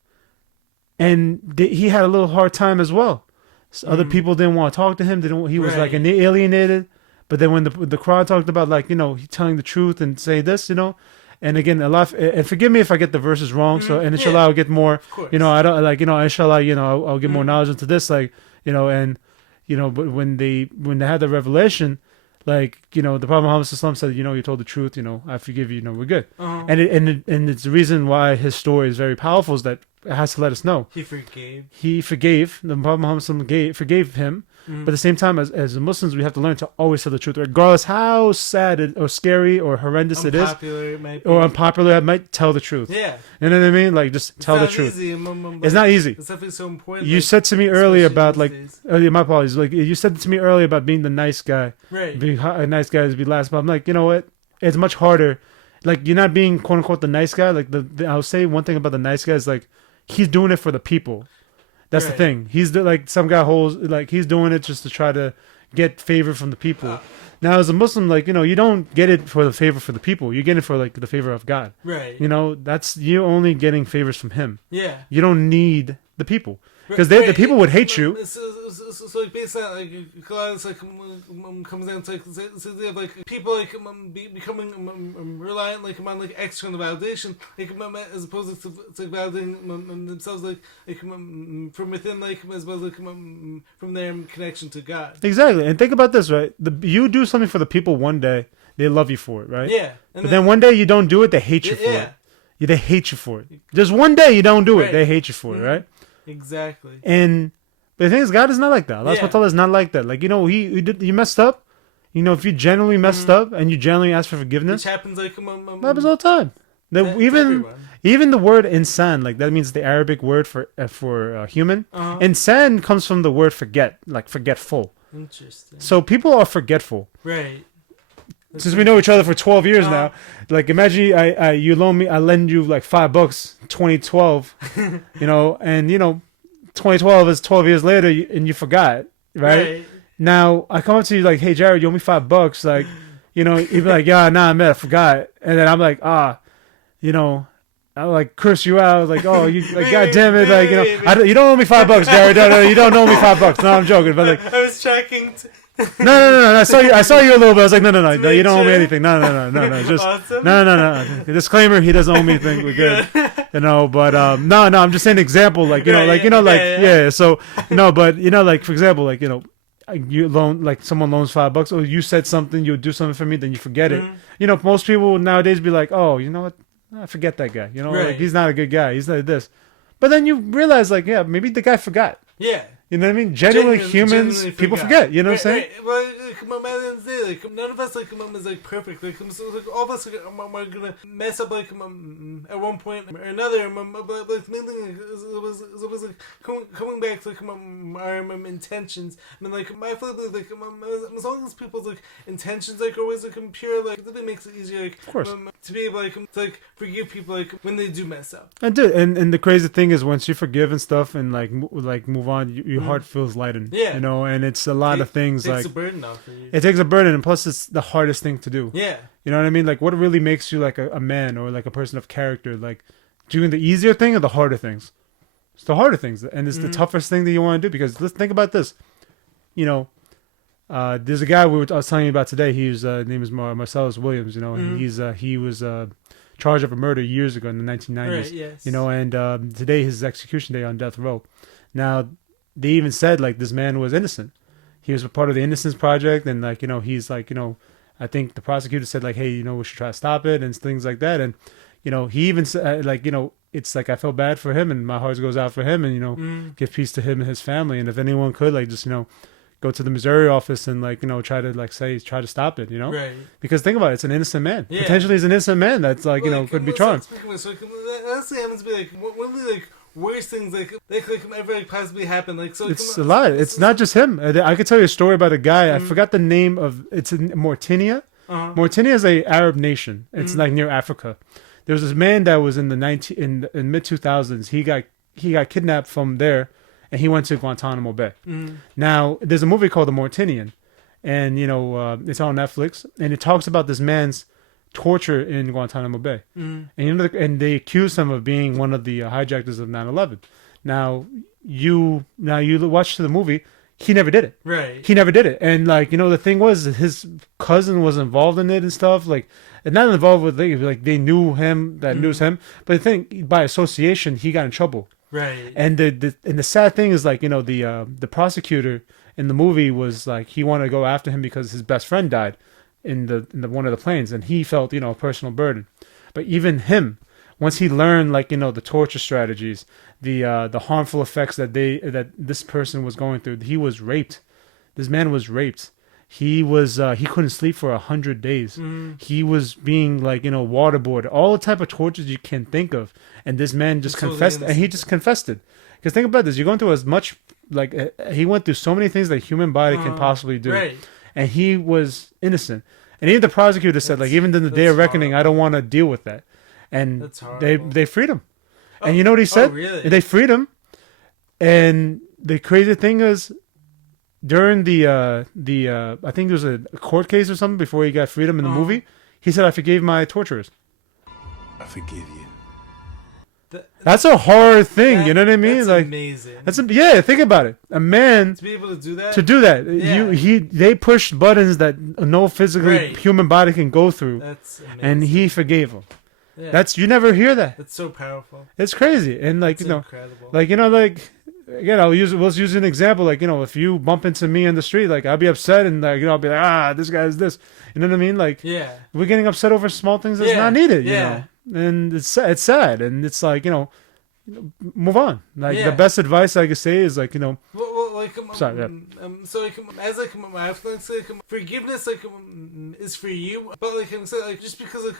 and he had a little hard time as well. So other people didn't want to talk to him. He was like alienated. But then when the Quran talked about like he telling the truth and say this, and again, Allah, and forgive me if I get the verses wrong. So and inshallah, I'll get more. I don't like inshallah, I'll get more knowledge into this, like and but when they had the revelation, like the Prophet Muhammad said, you told the truth, I forgive you, we're good. And it's the reason why his story is very powerful, is that it has to let us know he forgave. The Prophet Muhammad forgave him. But at the same time, as Muslims, we have to learn to always tell the truth, regardless how sad or scary or horrendous it is, or unpopular it might. Tell the truth. Yeah, you know what I mean. Like just tell the truth. It's not easy. It's definitely so important. You said to me earlier about like, my apologies. Like you said to me earlier about being the nice guy. Right. Being a nice guy is be last. But I'm like, you know what? It's much harder. Like you're not being quote unquote the nice guy. Like I'll say one thing about the nice guy is like he's doing it for the people. That's the thing. He's like some guy he's doing it just to try to get favor from the people. Now, as a Muslim, like you don't get it for the favor for the people. You get it for like the favor of God. Right. That's you only getting favors from Him. Yeah. You don't need the people, because the people would hate you. So like based on like it's like comes down to like they have like people like becoming reliant like on like external validation, like as opposed to validating themselves like from within, like as well as like from their connection to God. Exactly. And think about this, right? You do something for the people one day, they love you for it, right? Yeah. But then one day you don't do it, they hate you for it. They hate you for it. Just one day you don't do it, they hate you for it, right? Exactly. And the thing is, God is not like that. Allah subhanahu wa ta'ala is not like that. Like, you messed up. If you genuinely messed up and you genuinely ask for forgiveness, which happens like happens all the time. Even the word insan, like that means the Arabic word for human. Insan comes from the word forget, like forgetful. Interesting. So people are forgetful. Right. Since we know each other for 12 years now, like imagine you loan me, I lend you like $5, 2012, and 2012 is 12 years later, and you forgot, right? Now I come up to you like, hey Jared, you owe me $5, like, you'd be like, yeah, nah, man, I forgot, and then I'm like, I like curse you out, like, oh, you, like, god damn it, like, you don't owe me $5, Jared, no, you don't owe me $5, no, I'm joking, but like, I was checking. No. I saw you a little bit. I was like, no. You don't owe me anything. No. Just awesome. No. Disclaimer: he doesn't owe me anything. We're good. But no. I'm just saying an example. Like So but like for example, like you loan, like someone loans $5, or you said something, you would do something for me, then you forget it. Most people nowadays be like, oh, you know what? I forget that guy. Like he's not a good guy. He's like this. But then you realize, like, yeah, maybe the guy forgot. Yeah. You know what I mean? Genuinely humans, people forget. You know what I'm saying? Well, like, none of us like is like perfect. Like, so, like all of us are gonna mess up like at one point or another. But like mainly it was like coming back to like our intentions. I mean, like my feeling like as long as people's like intentions like always like pure, like it makes it easier, like, of course, to be able to like forgive people like when they do mess up. And the crazy thing is once you forgive and stuff and like move on, your heart feels lightened. Yeah, and it's a lot of things. It takes a burden off for you. It takes a burden, and plus it's the hardest thing to do. Yeah, you know what I mean. Like, what really makes you like a man or like a person of character? Like doing the easier thing or the harder things? It's the harder things, and it's the toughest thing that you want to do, because let's think about this. There's a guy I was telling you about today. His name is Marcellus Williams. And he was charged of a murder years ago in the 1990s. Right, yes. And today his execution day on death row. Now, they even said like this man was innocent. He was a part of the Innocence Project, and like he's like I think the prosecutor said like, hey, we should try to stop it and things like that. And, he even said like, it's like I felt bad for him and my heart goes out for him and, give peace to him and his family. And if anyone could like just, go to the Missouri office and like, try to stop it, Right. Because think about it, it's an innocent man. Yeah. Potentially it's an innocent man that's like, could be charged. So honestly happens to be like one of the like worst things like ever like possibly happen. Like so it's a lot. It's not just him. I could tell you a story about a guy. I forgot the name of. It's in Mauritania. Mauritania is a Arab nation. It's like near Africa. There was this man that was in the mid 2000s. He got kidnapped from there, and he went to Guantanamo Bay. Now there's a movie called The Mauritanian, and it's on Netflix, and it talks about this man's torture in Guantanamo Bay, and and they accused him of being one of the hijackers of 9/11. Now you watch the movie, he never did it. Right. He never did it, and like the thing was his cousin was involved in it and stuff. Like, and not involved with like they knew him that knew him, but I think by association he got in trouble. Right. And the sad thing is like the prosecutor in the movie was like he wanted to go after him because his best friend died in the one of the planes, and he felt a personal burden. But even him, once he learned like the torture strategies, the harmful effects that this person was going through, he was raped. This man was raped. He couldn't sleep for 100 days. He was being like waterboarded, all the type of tortures you can think of, and this man just confessed, and he just confessed it. Because think about this, you're going through as much like he went through so many things that human body can possibly do. Right. And he was innocent. And even the prosecutor said, like, even in the day of reckoning, I don't want to deal with that. And they freed him. And you know what he said? Oh, really? They freed him. And the crazy thing is, during the I think there was a court case or something before he got freedom in the movie, he said, I forgave my torturers. I forgive you. That's a hard thing, you know what I mean? That's like amazing. Yeah, think about it. A man To be able to do that. Yeah. They pushed buttons that no physically human body can go through. That's amazing. And he forgave them. Yeah. You never hear that. That's so powerful. It's crazy. And like It's incredible. like like again, let's use an example. Like if you bump into me in the street, like I'll be upset and like I'll be like, this guy is this. You know what I mean? Like we're getting upset over small things that's not needed. You know? And it's sad, and it's like move on. Like the best advice I could say is like well, like sorry, so like as like I feel like forgiveness like is for you, but like I'm saying like just because like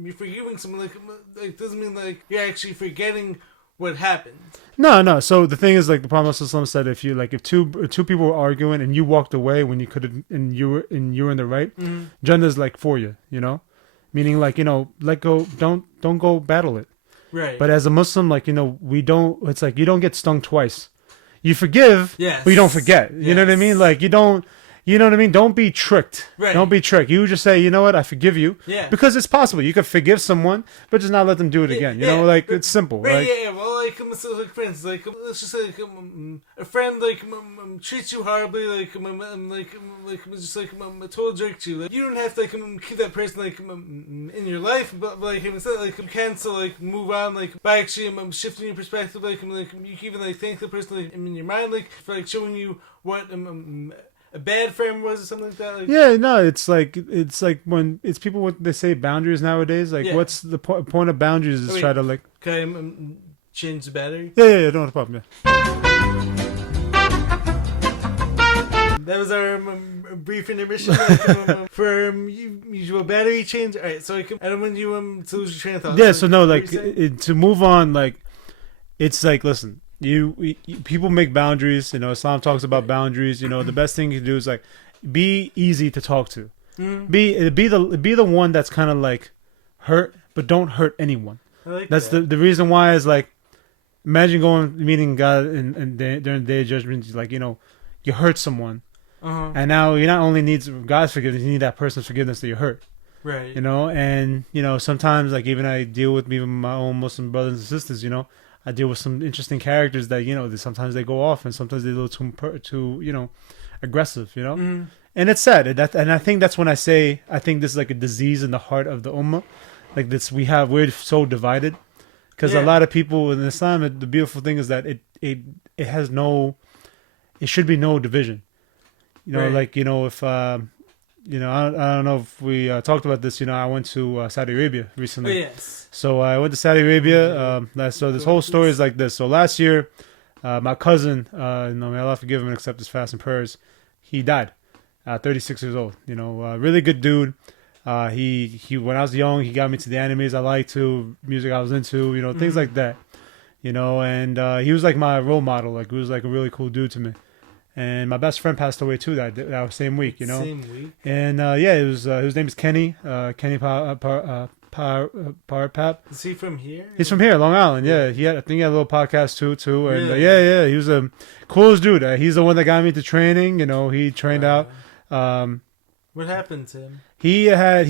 you're forgiving someone like doesn't mean like you're actually forgetting what happened. No. So the thing is, like the Prophet ﷺ said, if two people were arguing and you walked away when you could have, and you were in the right, Jannah's like for you, meaning like let go, don't go battle it. Right. But as a Muslim, like we don't. It's like you don't get stung twice. You forgive, but you don't forget. You know what I mean? Like you don't. You know what I mean? Don't be tricked. Right. Don't be tricked. You just say, you know what? I forgive you. Yeah. Because it's possible. You could forgive someone, but just not let them do it again. You know, like it's simple. Right. Like, Yeah. Well, like so, like for instance, like let's just say like a friend like treats you horribly, like just like a total jerk to you. Like you don't have to like keep that person like in your life, but like instead like you can still like move on like by actually shifting your perspective. Like you can even like thank the person like in your mind like for like showing you what a bad friend was or something like that. Like, yeah, no, it's like when it's people what they say boundaries nowadays. Like, what's the point of boundaries is try to like. Can I change the battery? Yeah, no problem. Yeah. That was our brief intermission for usual battery change. All right, so I don't want you to lose your train of thought. Yeah, so no, like to move on, like it's like listen. You people make boundaries. Islam talks about boundaries. The best thing you can do is like be easy to talk to. Be the one that's kind of like hurt, but don't hurt anyone. That's the reason why is like imagine meeting God and during the day of judgment. Like you hurt someone, and now you not only need God's forgiveness, you need that person's forgiveness that you hurt. Right. And sometimes like even I deal with even my own Muslim brothers and sisters. I deal with some interesting characters that sometimes they go off and sometimes they're a little too aggressive, and it's sad. And I think that's when I say I think this is like a disease in the heart of the ummah, like this we're so divided because a lot of people in Islam. The beautiful thing is that it should be no division, right. like if I don't know if we talked about this. I went to Saudi Arabia recently. Oh, yes. So I went to Saudi Arabia. So this whole story is like this. So last year, my cousin, may Allah forgive him and accept his fast and prayers, he died, 36 years old. Really good dude. He when I was young, he got me to the animes I liked to, music I was into, things like that. And he was like my role model. Like, he was like a really cool dude to me. And my best friend passed away too that same week. Same week. And it was his name is Kenny. Kenny Parpap. Is he from here? He's from here, Long Island. Yeah, I think he had a little podcast too. And yeah, he was a coolest dude. He's the one that got me to training. He trained out. What happened to him? He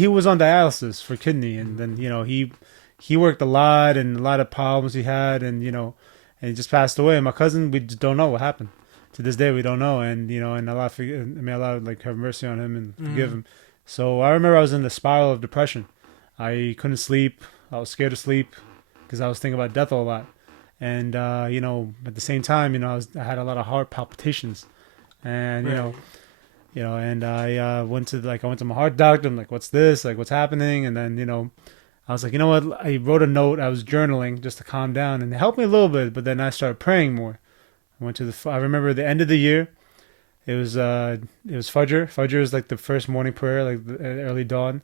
was on dialysis for kidney, and then he worked a lot and a lot of problems he had, and and he just passed away. And my cousin, we just don't know what happened. To this day, we don't know, and and Allah like have mercy on him and forgive him. So I remember I was in the spiral of depression. I couldn't sleep. I was scared to sleep because I was thinking about death a lot. And at the same time, I had a lot of heart palpitations, and and I went to my heart doctor. I'm like, what's this? Like, what's happening? And then I was like, you know what? I wrote a note. I was journaling just to calm down, and it helped me a little bit. But then I started praying more. I remember the end of the year. It was Fajr. Fajr is like the first morning prayer, like the early dawn.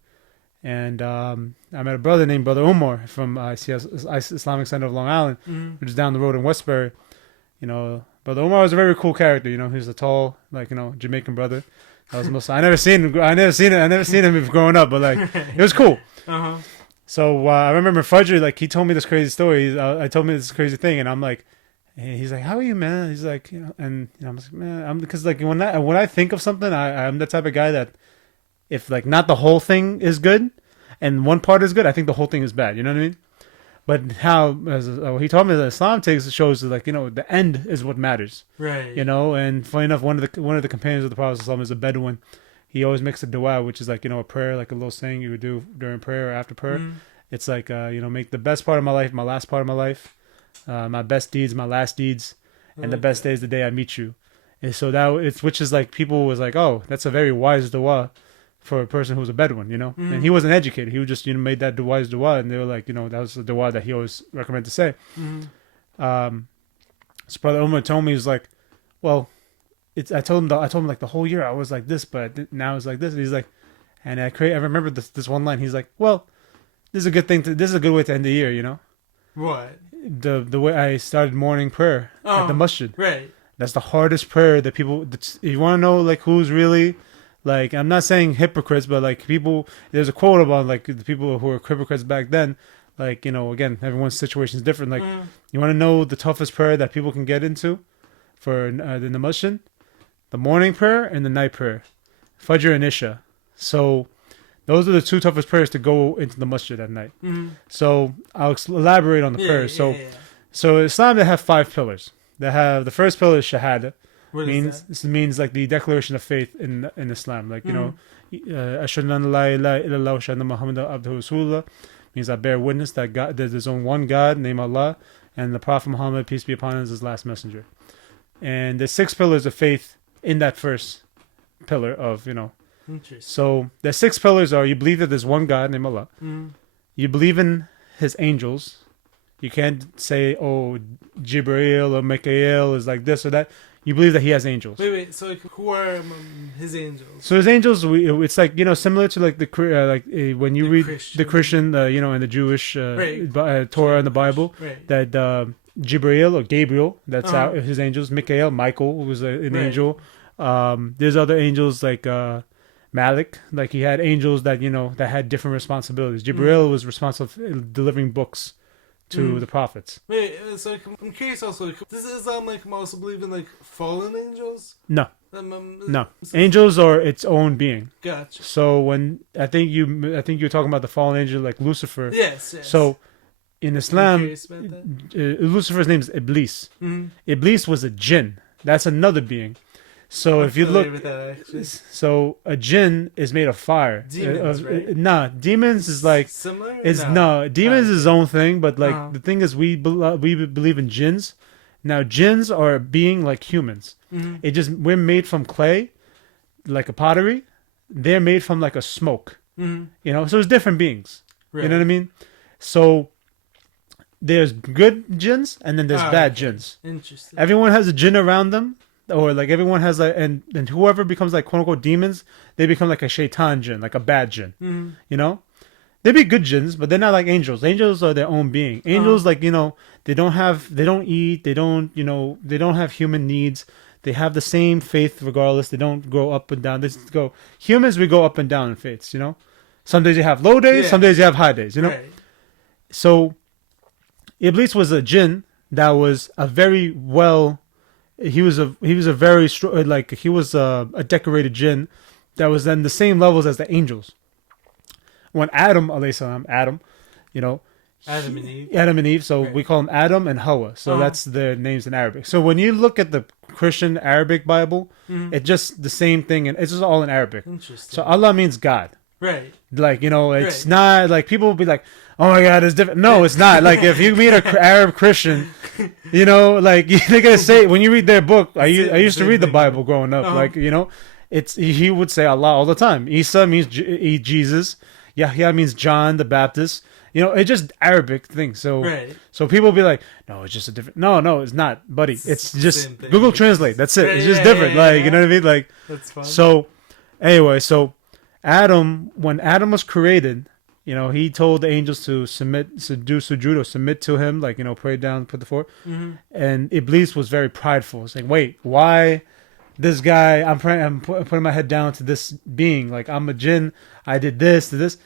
And I met a brother named Brother Umar from ICS, Islamic Center of Long Island, which is down the road in Westbury. Brother Umar was a very cool character. He's a tall, Jamaican brother. I was most. I never seen him growing up, but it was cool. Uh-huh. So I remember Fajr, he told me this crazy story. I told me this crazy thing, and I'm like. And he's like, "How are you, man?" He's like, and I'm like, "Man, because when I think of something, I'm the type of guy that if not the whole thing is good, and one part is good, I think the whole thing is bad. You know what I mean? But he told me that Islam shows that the end is what matters, right? And funny enough, one of the companions of the Prophet ﷺ is a Bedouin. He always makes a dua, which is a prayer, a little saying you would do during prayer or after prayer. It's make the best part of my life my last part of my life. My best deeds, my last deeds, and the best day is the day I meet you. And so which is people was like, oh, that's a very wise dua for a person who's a Bedouin, And he wasn't educated. He was just made that wise dua, and they were like, that was the dua that he always recommended to say. So Brother Umar told me, he was like, well, I told him the whole year I was like this, but now it's like this. And he's like, and I remember this one line. He's like, well, this is a good thing. This is a good way to end the year, What? The way I started morning prayer at the masjid. Right. That's the hardest prayer that people. You want to know who's really I'm not saying hypocrites, but people. There's a quote about the people who were hypocrites back then. Again, everyone's situation is different. You want to know the toughest prayer that people can get into for in the masjid, the morning prayer and the night prayer, Fajr and Isha. So. Those are the two toughest prayers to go into the masjid at night. So I'll elaborate on the prayers. So Islam, they have 5 pillars. They have the first pillar is shahada. This means the declaration of faith in Islam. Ashhadu an la ilaha illallah wa ashhadu anna Muhammadan abduhu rasulullah. Means I bear witness that God, there's only one God, named Allah, and the Prophet Muhammad, peace be upon him, is his last messenger. And there's 6 pillars of faith in that first pillar of So the 6 pillars are: you believe that there's one God named Allah. You believe in His angels. You can't say, "Oh, Jibreel or Mecca is like this or that." You believe that He has angels. Wait. So who are His angels? So His angels, it's similar to when you read the Christian, and the Jewish Torah and the Bible, that Jibreel or Gabriel, that's His angels. Michael was an angel. There's other angels like. Malik, he had angels that that had different responsibilities. Jibreel was responsible for delivering books to the prophets. Wait, so I'm curious also, does Islam also believe in fallen angels? No. No. Angels are its own being. Gotcha. So when I think you're talking about the fallen angel like Lucifer. Yes. So in Islam, Lucifer's name is Iblis. Iblis was a jinn. That's another being. So if you look, so a jinn is made of fire. Demons, right? Nah, demons is similar. Demons is his own thing. But the thing is, we believe in jinns. Now jinns are being like humans. We're made from clay, like a pottery, they're made from like a smoke. You know, so it's different beings. Right. You know what I mean? So there's good jinns and then there's bad jinns. Interesting. Everyone has a jinn around them, or like everyone has like, and whoever becomes like quote unquote demons, they become like a shaitan jinn, like a bad jinn. You know, they be good jinns, but they're not like angels. Angels are their own being. Angels, like, you know, they don't eat, they don't, you know, they don't have human needs. They have the same faith regardless. They don't go up and down. They just go. Humans, we go up and down in faiths. You know, some days you have low days, some days you have high days. You know, Right. so Iblis was a jinn that was a very well. He was a very like he was a decorated jinn that was then the same levels as the angels. When Adam, alayhi salam, Adam, you know, Adam and Eve. So we call them Adam and Hawa. So that's their names in Arabic. So when you look at the Christian Arabic Bible, it's just the same thing, and it's just all in Arabic. Interesting. So Allah means God. Right. Like, you know, it's not like people will be like, oh my God, it's different. No, it's not. Like if you meet an Arab Christian, you know, like they're gonna say when you read their book. I used to read the Bible growing up. Like, you know, he would say Allah all the time. Isa means Jesus. Yahya means John the Baptist. You know, it's just Arabic thing. So so people will be like, no, it's just a different. No, it's not, buddy. It's just Google Translate. That's it. It's just different. Like, you know what I mean? Like, that's fun. So anyway, so Adam, when Adam was created, you know, he told the angels to do sujood or submit to him, like, you know, pray down, put the foot. And Iblis was very prideful. It's like, wait, why this guy? I'm putting my head down to this being. Like, I'm a jinn. I did this to this.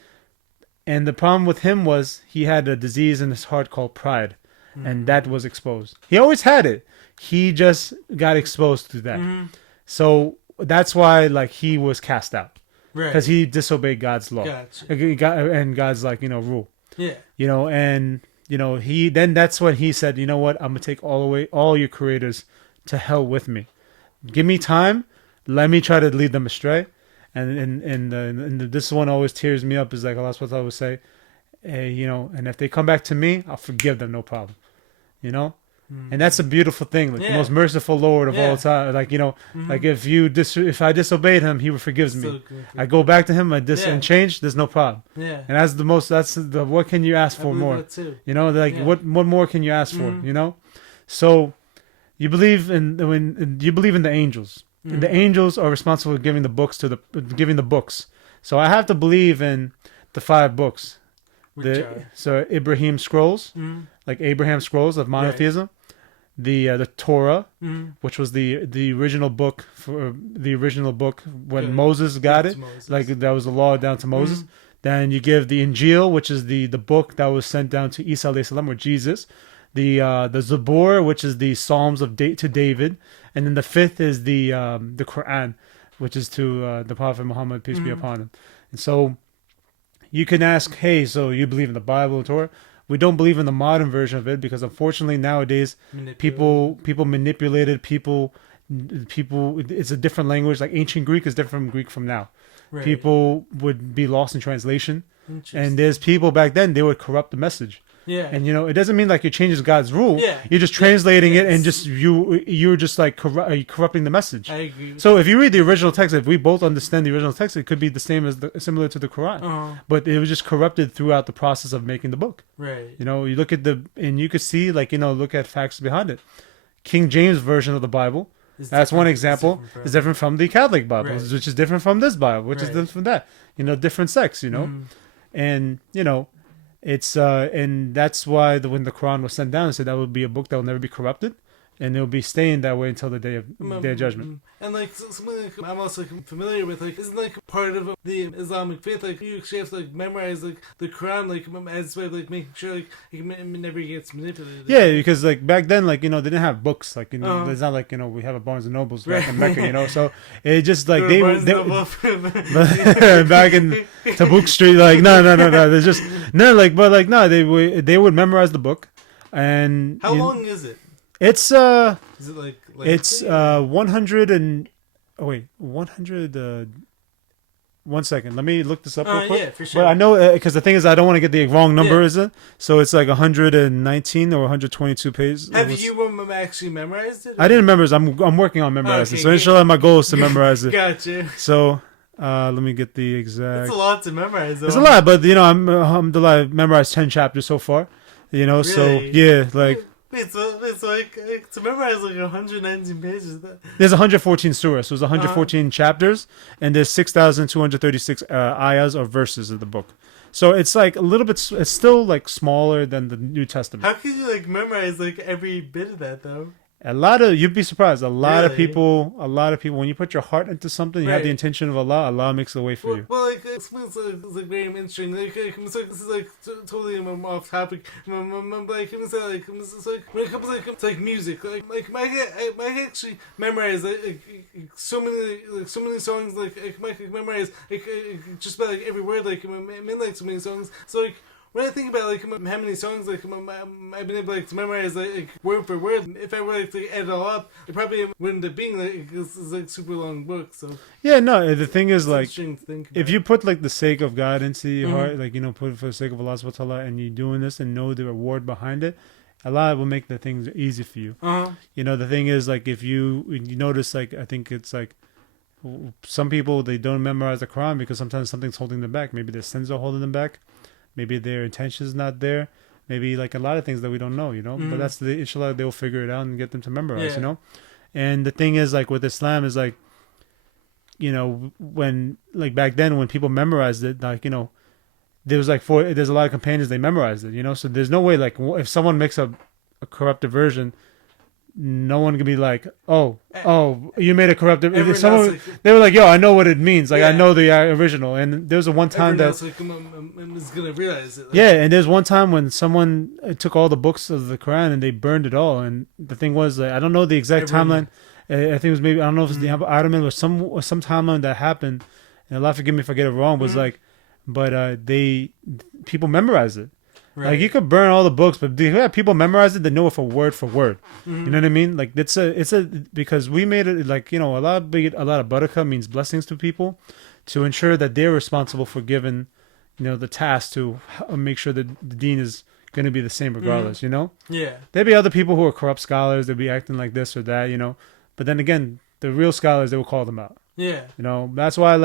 And the problem with him was he had a disease in his heart called pride, and that was exposed. He always had it. He just got exposed to that. So that's why, like, he was cast out. Right. Because he disobeyed God's law. Gotcha. And God's, like, you know, rule. Yeah. You know, and, you know, that's when he said, you know what, I'm going to take all your creators to hell with me. Give me time. Let me try to lead them astray. And this one always tears me up, is like Allah subhanahu wa ta'ala would say, hey, you know, and if they come back to me, I'll forgive them, no problem. You know? And that's a beautiful thing. Like the most merciful Lord of all time. Like, you know, like if I disobeyed him, he forgives me. I go back to him, and change, there's no problem. Yeah. And that's what can you ask for more? You know, like what more can you ask for? You know? So you believe in the angels. And the angels are responsible for giving the books. So I have to believe in the 5 books. So Ibrahim scrolls, like Abraham scrolls of monotheism, the Torah, which was the original book when Moses got it, like that was the law down to Moses. Then you give the Injil, which is the book that was sent down to Isa alayhi salam, or Jesus. The Zabur, which is the Psalms to David, and then the 5th is the Quran, which is to the Prophet Muhammad, peace be upon him. And so you can ask, hey, so you believe in the Bible and Torah? We don't believe in the modern version of it because unfortunately nowadays people manipulate it. People. It's a different language. Like ancient Greek is different from Greek from now. Right. People would be lost in translation, and there's people back then they would corrupt the message. Yeah, and you know it doesn't mean like it changes God's rule. Yeah, you're just translating it and just you're just like corrupting the message. I agree. So if you read the original text, if we both understand the original text, it could be the same as similar to the Quran, but it was just corrupted throughout the process of making the book. Right. You know, you look at and you could see like look at facts behind it. King James version of the Bible. That's one example. It's different from the Catholic Bible, which is different from this Bible, which is different from that. Different sects. And it's and that's why when the Quran was sent down, it said that would be a book that will never be corrupted, and it will be staying that way until the day of judgment. And like something like I'm also familiar with, like isn't like part of the Islamic faith, like you actually have to like memorize like the Quran, like as a way of like making sure like it never gets manipulated. Yeah, because like back then, like they didn't have books, like it's not like we have a Barnes and Nobles back in Mecca, so it just like they back in Tabuk Street, like no, there's just they would memorize the book. And how long is it? It's is it like it's 100 and 100 1 second, let me look this up real quick. Yeah, for sure. But I know because the thing is I don't want to get the wrong number, is it? So it's like 119 or 122 pages. Have you actually memorized it? I didn't memorize. I'm working on memorizing. So inshallah my goal is to memorize it. Gotcha. So Let me get the exact. It's a lot to memorize. Though. It's a lot, but alhamdulillah, I've memorized 10 chapters so far. Really? So yeah, like. It's like to memorize like 119 pages. There's 114 surahs, so there's 114 chapters, and there's 6,236 ayahs or verses of the book. So it's like a little bit. It's still like smaller than the New Testament. How can you like memorize like every bit of that though? You'd be surprised. A lot of people, when you put your heart into something, you have the intention of Allah makes the way for you. Well, like, it's like very interesting. Like, this is like totally off topic. Like, it's like when it comes to like music, like I actually memorize so many songs. Like, I can memorize just about like every word. Like, I'm in like so many songs. So like. When I think about like how many songs like I've been able like to memorize like word for word, if I were like to add it all up, it probably wouldn't have been like it's like super long book. So yeah, no. The thing is like if you about. put like the sake of God into your heart, like put it for the sake of Allah subhanahu wa ta'ala, and you're doing this and know the reward behind it, Allah will make the things easy for you. The thing is like if you notice like I think it's like some people they don't memorize the Quran because sometimes something's holding them back. Maybe their sins are holding them back. Maybe their intention is not there. Maybe like a lot of things that we don't know, But that's inshallah they'll figure it out and get them to memorize, And the thing is like with Islam is like, when like back then when people memorized it, like there's a lot of companions they memorized it, So there's no way like if someone makes a corrupted version. No one can be like, oh, you made a corrupted. If someone, they were like, yo, I know what it means. Like, I know the original. And there's a one time that I'm just gonna realize it. And there's one time when someone took all the books of the Quran and they burned it all. And the thing was, I don't know the exact timeline. I think it was maybe I don't know if it's the Ottoman or some timeline that happened. And Allah forgive me if I get it wrong. Was like, but people memorized it. Right. Like you could burn all the books, but if you have people memorize it, they know it for word. You know what I mean? Like it's a because we made it like a lot of barakah means blessings to people, to ensure that they're responsible for giving, the task to make sure that the deen is going to be the same regardless. Yeah. There'd be other people who are corrupt scholars. They'd be acting like this or that. But then again, the real scholars they will call them out. Yeah. That's why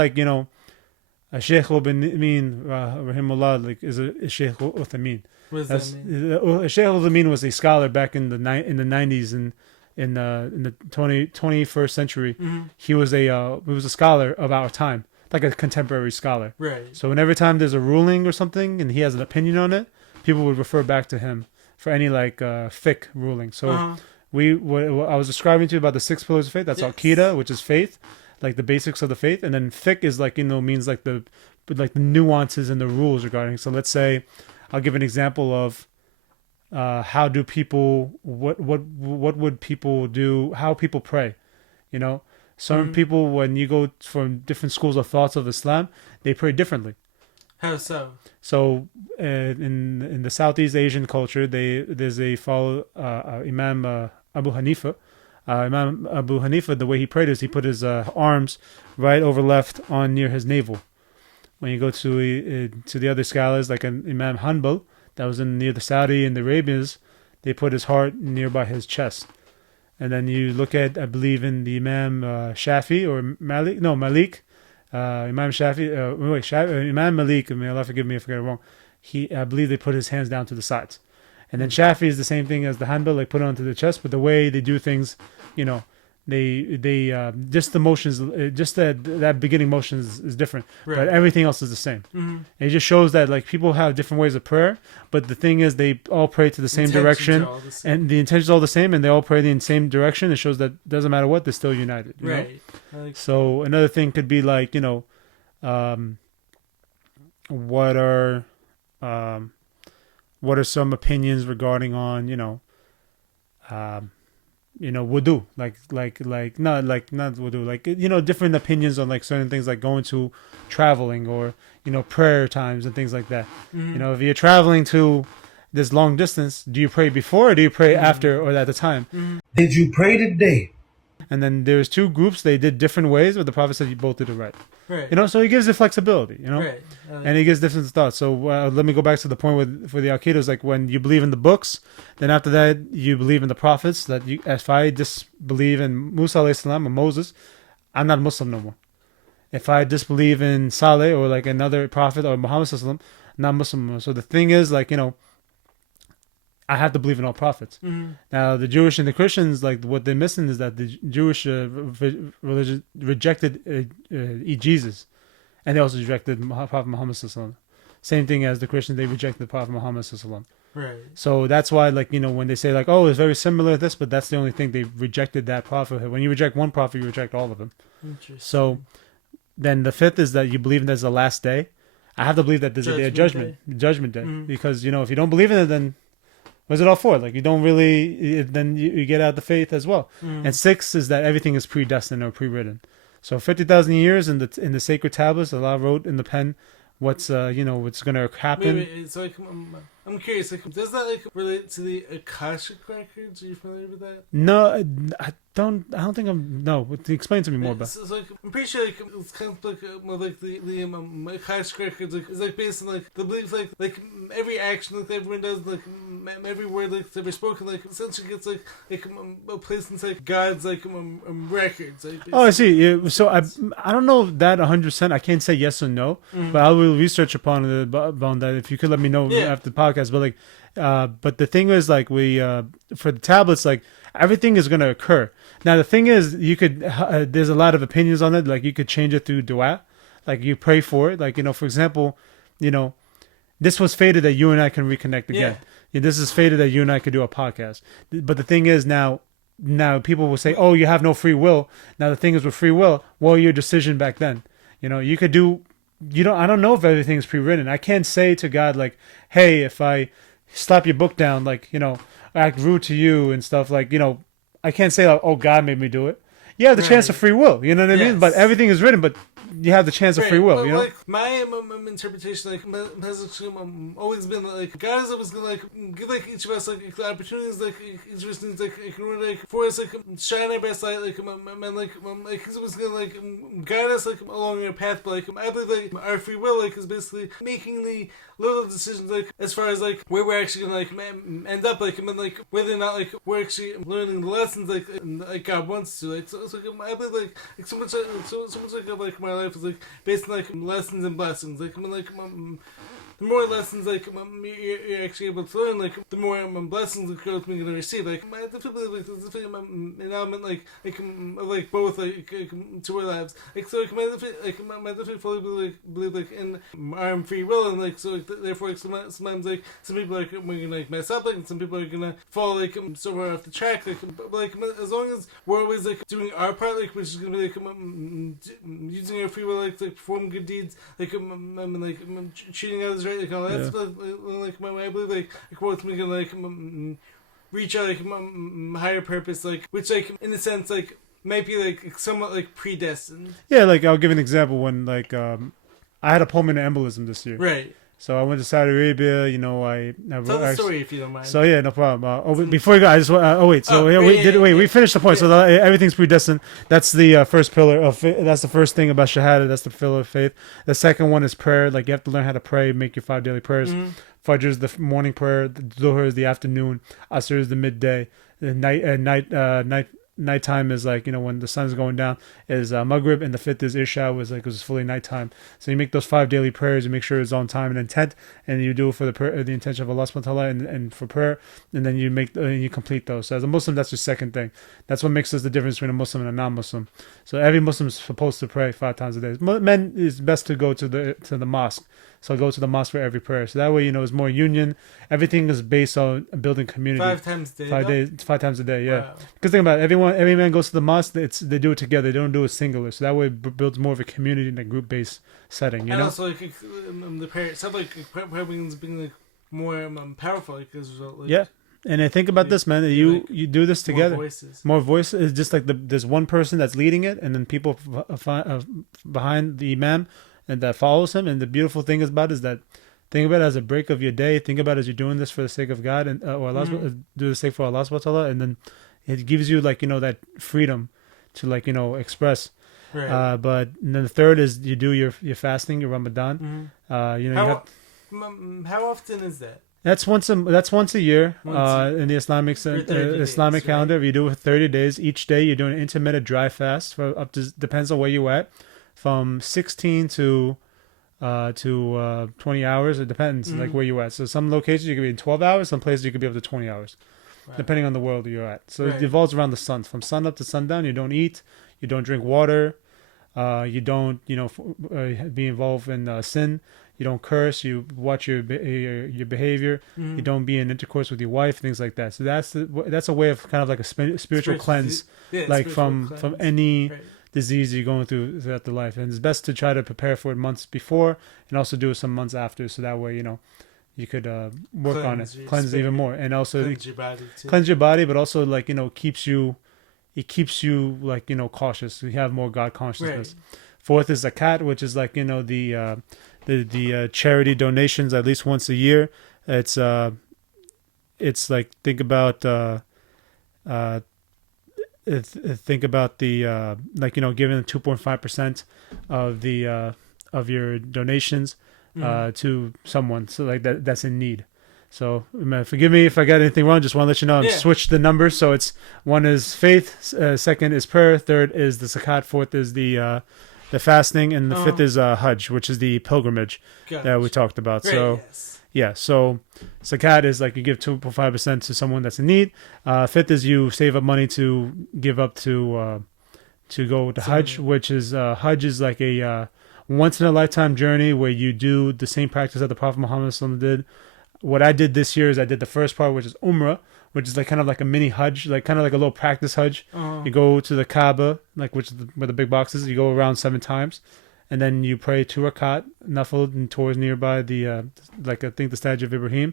Sheikh Ibn Amin, rahimahullah, like is Sheikh Uthamin. What does that mean? Sheikh Uthamin was a scholar back in the 90s and in the 21st century. He was a scholar of our time, like a contemporary scholar. Right. So every time there's a ruling or something and he has an opinion on it, people would refer back to him for any fiqh ruling. So I was describing to you about the 6 pillars of faith. That's Aqidah, which is faith. Like the basics of the faith, and then fiqh is means like the nuances and the rules regarding. So let's say, I'll give an example of how do people what would people do? How people pray, Some people when you go from different schools of thoughts of Islam, they pray differently. How so? So in the Southeast Asian culture, there's a follow Imam Abu Hanifa. Imam Abu Hanifa, the way he prayed is he put his arms right over left on near his navel. When you go to the other scholars like Imam Hanbal, that was near the Saudi and the Arabians, they put his heart nearby his chest. And then you look at, I believe, in the Imam Shafi or Malik, Imam Shafi, Imam Malik, may Allah forgive me if I get it wrong. I believe they put his hands down to the sides. And then Shafi is the same thing as the Hanbal, like put it onto the chest, but the way they do things, they just the motions, just that beginning motion is different, right. But everything else is the same. And it just shows that like people have different ways of prayer, but the thing is they all pray to the same direction, and the intentions are all the same, and they all pray in the same direction. It shows that doesn't matter what, they're still united. Right. So another thing could be like what are some opinions regarding on wudu, not wudu, like different opinions on like certain things, like going to traveling or prayer times and things like that. If you're traveling to this long distance, do you pray before or do you pray after or at the time? Did you pray today? And then there's two groups, they did different ways, but the Prophet said you both did it right. Right. So he gives the flexibility, Right. And he gives different thoughts. So let me go back to the point for the Aqidah, is like when you believe in the books, then after that you believe in the prophets. That if I disbelieve in Musa alayhi salam or Moses, I'm not Muslim no more. if I disbelieve in Saleh or like another prophet or Muhammad sallallahu alaihi wasallam, not Muslim. So the thing is, like, I have to believe in all prophets. Mm-hmm. Now, the Jewish and the Christians, like, what they're missing is that the Jewish religion rejected Jesus, and they also rejected Prophet Muhammad sallallahu alaihi wasallam. Same thing as the Christians, they rejected the Prophet Muhammad sallallahu alaihi wasallam. Right. So that's why, like, when they say, like, oh, it's very similar to this, but that's the only thing, they rejected that prophet. When you reject one prophet, you reject all of them. Interesting. So then the fifth is that you believe there's a last day. I have to believe that there's a day of judgment, Judgment Day, because if you don't believe in it, then what's it all for? Like, you don't really, then you get out the faith as well. And six is that everything is predestined or pre-written. So 50,000 years in the sacred tablets, Allah wrote in the pen what's what's gonna happen. Wait, so I'm curious. Like, does that like relate to the Akashic records? Are you familiar with that? No, I don't think I'm. No, explain to me more about. So like, I'm pretty sure like, it's kind of like more like the Akashic records like, is like based on like the belief like every action like everyone does, like every word like that's ever spoken, like essentially gets like placed into like God's like records. Like, oh, I see. Yeah, so I don't know that 100%. I can't say yes or no, but I will research upon that. If you could let me know after the podcast. But like, but the thing is, like, we for the tablets, like, everything is going to occur. Now the thing is, you could there's a lot of opinions on it. Like, you could change it through dua, like you pray for it. Like, for example, this was fated that you and I can reconnect again. Yeah, this is fated that you and I could do a podcast. But the thing is, now people will say, oh, you have no free will. Now the thing is, with free will, what was your decision back then? You could do. I don't know if everything is pre-written. I can't say to God, like, hey, if I slap your book down, like, act rude to you and stuff, like, I can't say, like, oh, God made me do it. You have the chance of free will, you know what I mean? But everything is written, but you have the chance of free will, but, like, my interpretation, like, has actually always been like, God is always gonna like give like each of us like the opportunities, like each of us needs, like, in order, like, for us, like, shine our best light, like, and like he's always gonna like guide us like along our path. But like, I believe like our free will like is basically making the little decisions, like, as far as like where we're actually gonna like end up, like, and then like whether or not like we're actually learning the lessons like God wants to, like, so I believe like so much like my life is like based on like lessons and blessings, like, the more lessons like you're actually able to learn, like, the more blessings like you're going to receive. Like, I definitely like there's definitely an element like both like to our lives. Like, so like I definitely fully believe like in our free will, and like so like, therefore like, sometimes like some people like we're gonna like mess up, like, and some people are gonna fall like somewhere off the track. Like, but like as long as we're always like doing our part, like, which is gonna be like using our free will like to perform good deeds, like treating others right, like all that stuff. Like I believe like what's me gonna like reach out like higher purpose, like, which like in a sense like might be like somewhat like predestined. Yeah, like I'll give an example. When like I had a pulmonary embolism this year, right? So I went to Saudi Arabia. I tell the story if you don't mind. So yeah, no problem. Before you go, I just we finished the point. So everything's predestined. That's the first pillar of. That's the first thing about Shahada. That's the pillar of faith. The second one is prayer. Like, you have to learn how to pray. Make your 5 daily prayers. Fajr is the morning prayer. The Dhuhr is the afternoon. Asr is the midday. The nighttime is like, when the sun is going down is Maghrib, and the fifth is Isha, was fully nighttime. So you make those 5 daily prayers, you make sure it's on time and intent, and you do it for the intention of Allah subhanahu wa ta'ala and for prayer, and then you complete those. So as a Muslim, that's your second thing. That's what makes us the difference between a Muslim and a non-Muslim. So every Muslim is supposed to pray 5 times a day. Men, is best to go to the mosque. So go to the mosque for every prayer. So that way, it's more union. Everything is based on building community. 5 times a day. 5 times a day, yeah. Wow. Because think about it, every man goes to the mosque. They do it together. They don't do it singular. So that way, it builds more of a community in a group-based setting. You know. Also, like the prayer itself, like prayer being like more powerful, like, as a result. Like, yeah. And I think about this, man. You do this together. More voices. It's just like there's one person that's leading it, and then people behind the imam and that follows him. And the beautiful thing about it is that, think about it as a break of your day. Think about it as you're doing this for the sake of God, and or Allah, do the sake for Allah subhanahu wa ta'ala, and then it gives you that freedom to express. Right. But then the third is you do your fasting, your Ramadan. How often is that? That's once a year in the Islamic calendar. You do it for 30 days. Each day you're doing an intermittent dry fast for depends on where you're at. from 16 to 20 hours. It depends, like where you're at. So some locations you could be in 12 hours. Some places you could be up to 20 hours, depending on the world you're at. So it revolves around the sun. From sun up to sundown, you don't eat, you don't drink water, you don't, be involved in sin. You don't curse. You watch your behavior. You don't be in intercourse with your wife, things like that. So that's a way of kind of like a spiritual cleanse, like from any disease you're going through throughout the life. And it's best to try to prepare for it months before, and also do it some months after, so that way you could work on it, cleanse even more, and also cleanse your body, but also like keeps you like cautious. You have more God consciousness. Right. Fourth is zakat, which is like the charity donations at least once a year. It's like think about the giving 2.5% of the of your donations to someone, so like that's in need. So forgive me if I got anything wrong. Just want to let you know I'm switched the numbers. So it's one is faith, second is prayer, third is the zakat, fourth is the fasting, and the fifth is Hajj, which is the pilgrimage that we talked about. Right, so so zakat is like you give 2.5% to someone that's in need. Fifth is you save up money to give up to go to Hajj, which is Hajj is like a once in a lifetime journey where you do the same practice that the Prophet Muhammad did. What I did this year is I did the first part, which is Umrah, which is like kind of like a mini Hajj, like kind of like a little practice Hajj. You go to the Kaaba, like where the big box is. You go around 7 times, and then you pray 2 rakat, nafil, and towards nearby the like I think the statue of Ibrahim.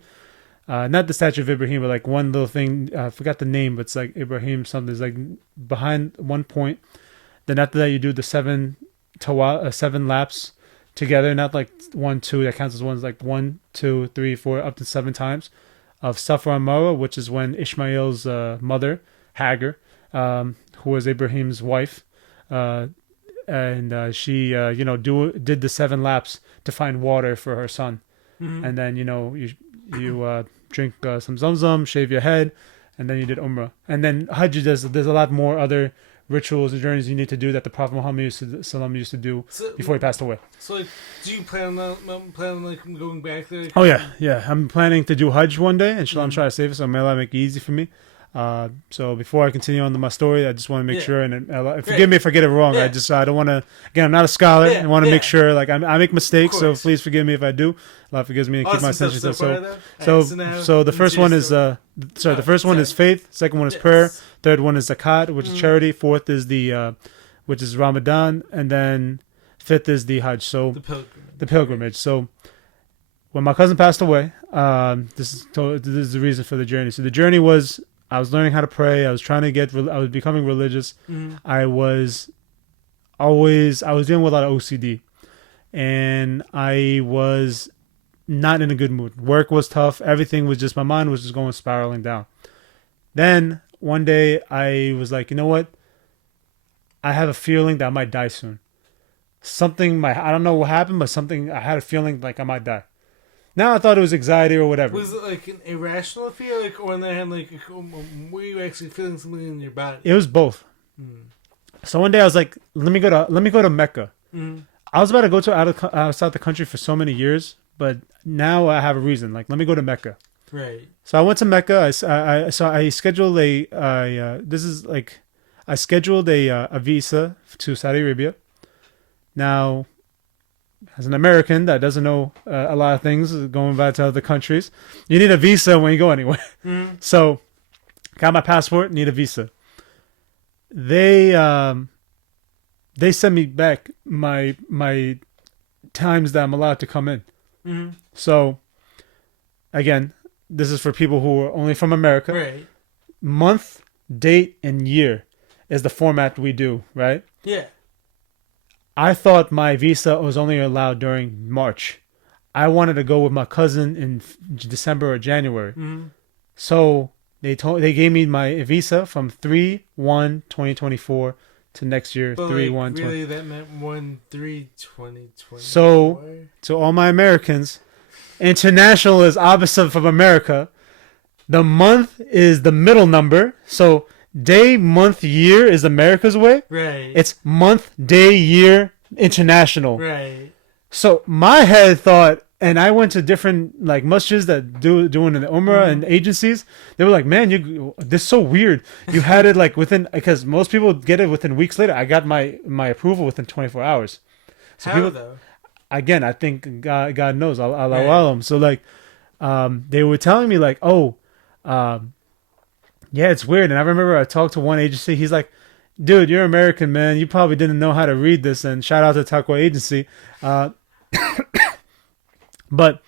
Not the statue of Ibrahim, but like one little thing. I forgot the name, but it's like Ibrahim something. It's like behind one point. Then after that, you do the 7 laps together, not like 1, 2 that counts as one. It's like 1, 2, 3, 4 up to 7 times of Safa and Marwa, which is when Ishmael's mother Hagar, who was Abraham's wife, and she did the 7 laps to find water for her son. And then you drink some Zamzam, shave your head, and then you did Umrah. And then Hajj there's a lot more other rituals and journeys you need to do that the Prophet Muhammad used to do before he passed away. So, like, do you plan on going back there? Oh yeah. I'm planning to do Hajj one day, and I'm trying to save it, so may Allah make it easy for me. So before I continue on to my story, I just want to make sure, and forgive me if I get it wrong. I don't want to. Again, I'm not a scholar. I want to make sure, like I make mistakes, so please forgive me if I do. Allah forgives me and keep my attention. So the first one is the first one is faith. Second one is prayer. Third one is zakat, which is charity. Fourth is which is Ramadan, and then fifth is the Hajj. So the pilgrimage. So when my cousin passed away, this is the reason for the journey. So the journey was, I was learning how to pray. I was becoming religious. I was dealing with a lot of OCD, and I was not in a good mood. Work was tough. Everything was just, my mind was just going spiraling down. Then one day I was like, you know what? I have a feeling that I might die soon. I don't know what happened, but I had a feeling like I might die. Now I thought it was anxiety or whatever. Was it like an irrational fear, like, or on the hand, like, were you actually feeling something in your body? It was both. So one day I was like, let me go to Mecca. I was about to go outside the country for so many years, but now I have a reason. Like, let me go to Mecca. Right. So I went to Mecca. I scheduled I scheduled a visa to Saudi Arabia. Now, as an American that doesn't know a lot of things going back to other countries, you need a visa when you go anywhere. So, got my passport, need a visa. They sent me back my times that I'm allowed to come in. So, again, this is for people who are only from America. Right. Month, date, and year is the format we do, right? Yeah. I thought my visa was only allowed during March. I wanted to go with my cousin in December or January. So they gave me my visa from 3/1/2024 to next year, 3/1/2024. Really, that meant 1/3/2024. So to all my Americans, international is opposite from America. The month is the middle number. So day, month, year is America's way. Right. It's month, day, year, international. Right. So my head thought, and I went to different like masjids that doing the Umrah and agencies. They were like, "Man, this is so weird. You had it like within because most people get it within weeks later. I got my approval within 24 hours. So How people, though? again, I think God knows. Allah alam. So like, they were telling me like, "Oh, yeah, it's weird." And I remember I talked to one agency. He's like, "Dude, you're American, man. You probably didn't know how to read this." And shout out to Taqwa Agency. But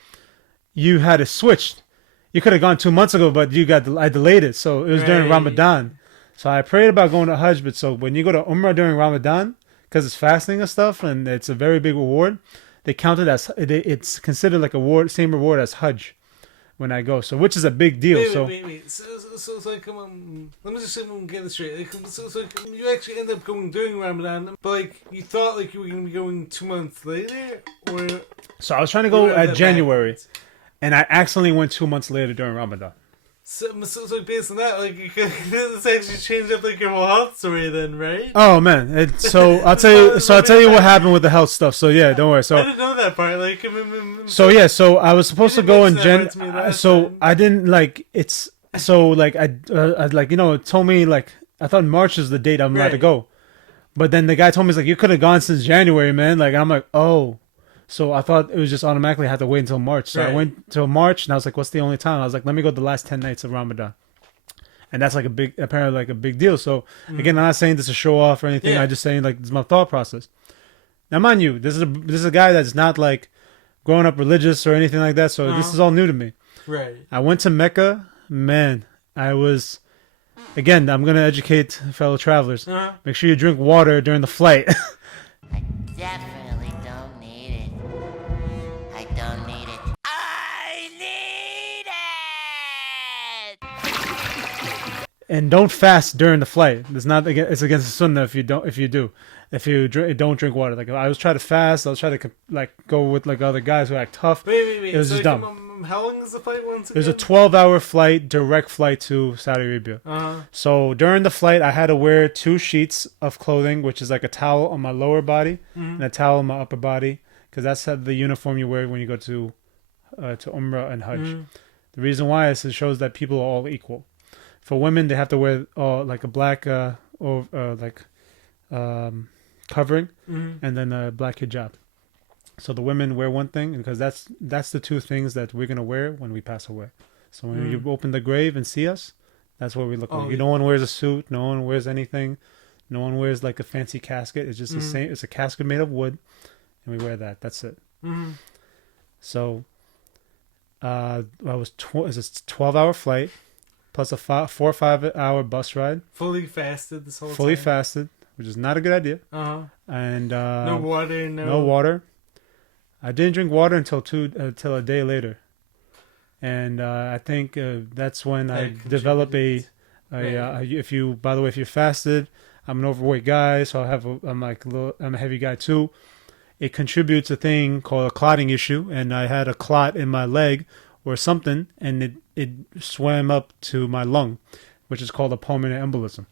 you had it switched. You could have gone 2 months ago, but I delayed it. So it was during Ramadan. So I prayed about going to Hajj. But so when you go to Umrah during Ramadan, because it's fasting and stuff, and it's a very big reward, they count it as it's considered like a same reward as Hajj when I go. So which is a big deal. Wait. So it's like, let me just get this straight. Like, so you actually end up going during Ramadan, but like you thought like you were going to be going 2 months later, or So I was trying to go at January, and I accidentally went 2 months later during Ramadan. So based on that, like you could this actually changed up like your whole health story then, right? Oh man! So I'll tell you. So I'll tell you what happened with the health stuff. So yeah, don't worry. So I didn't know that part. Like, so yeah. So I was supposed to go in mention that part to me last So time. I didn't like it's. So like I like it told me like I thought March is the date I'm allowed to Right. go, but then the guy told me he's like you could have gone since January, man. Like I'm like oh. So I thought it was just automatically I had to wait until March. So I Right. went till March and I was like, what's the only time? I was like, let me go the last 10 nights of Ramadan. And that's like apparently like a big deal. So again, I'm not saying this to show off or anything. Yeah. I'm just saying like this is my thought process. Now, mind you, this is a guy that's not like growing up religious or anything like that. So this is all new to me. right. I went to Mecca. Man, I was, again, I'm going to educate fellow travelers. Make sure you drink water during the flight. Definitely don't need it. I don't need it. I need it! And don't fast during the flight. It's against the sunnah if you don't drink water. Like I was trying to fast. I was trying to like go with like other guys who act tough. Wait. It was so just like, dumb. How long is the flight once It again? was a 12-hour flight, direct flight to Saudi Arabia. So during the flight, I had to wear 2 sheets of clothing, which is like a towel on my lower body and a towel on my upper body, because that's the uniform you wear when you go to Umrah and Hajj. The reason why is it shows that people are all equal. For women, they have to wear like a black covering and then a black hijab. So the women wear one thing because that's the 2 things that we're gonna wear when we pass away. So when you open the grave and see us, that's what we look like. No one wears a suit. No one wears anything. No one wears like a fancy casket. It's just the same. It's a casket made of wood, and we wear that. That's it. So, it's a 12-hour flight plus a 4 or 5 hour bus ride. Fully fasted this whole Fully time. fasted, which is not a good idea. And No water. no water. I didn't drink water until a day later, and I think that's when I developed if you're fasted, I'm an overweight guy, so I'm a heavy guy too. It contributes a thing called a clotting issue, and I had a clot in my leg or something, and it swam up to my lung, which is called a pulmonary embolism.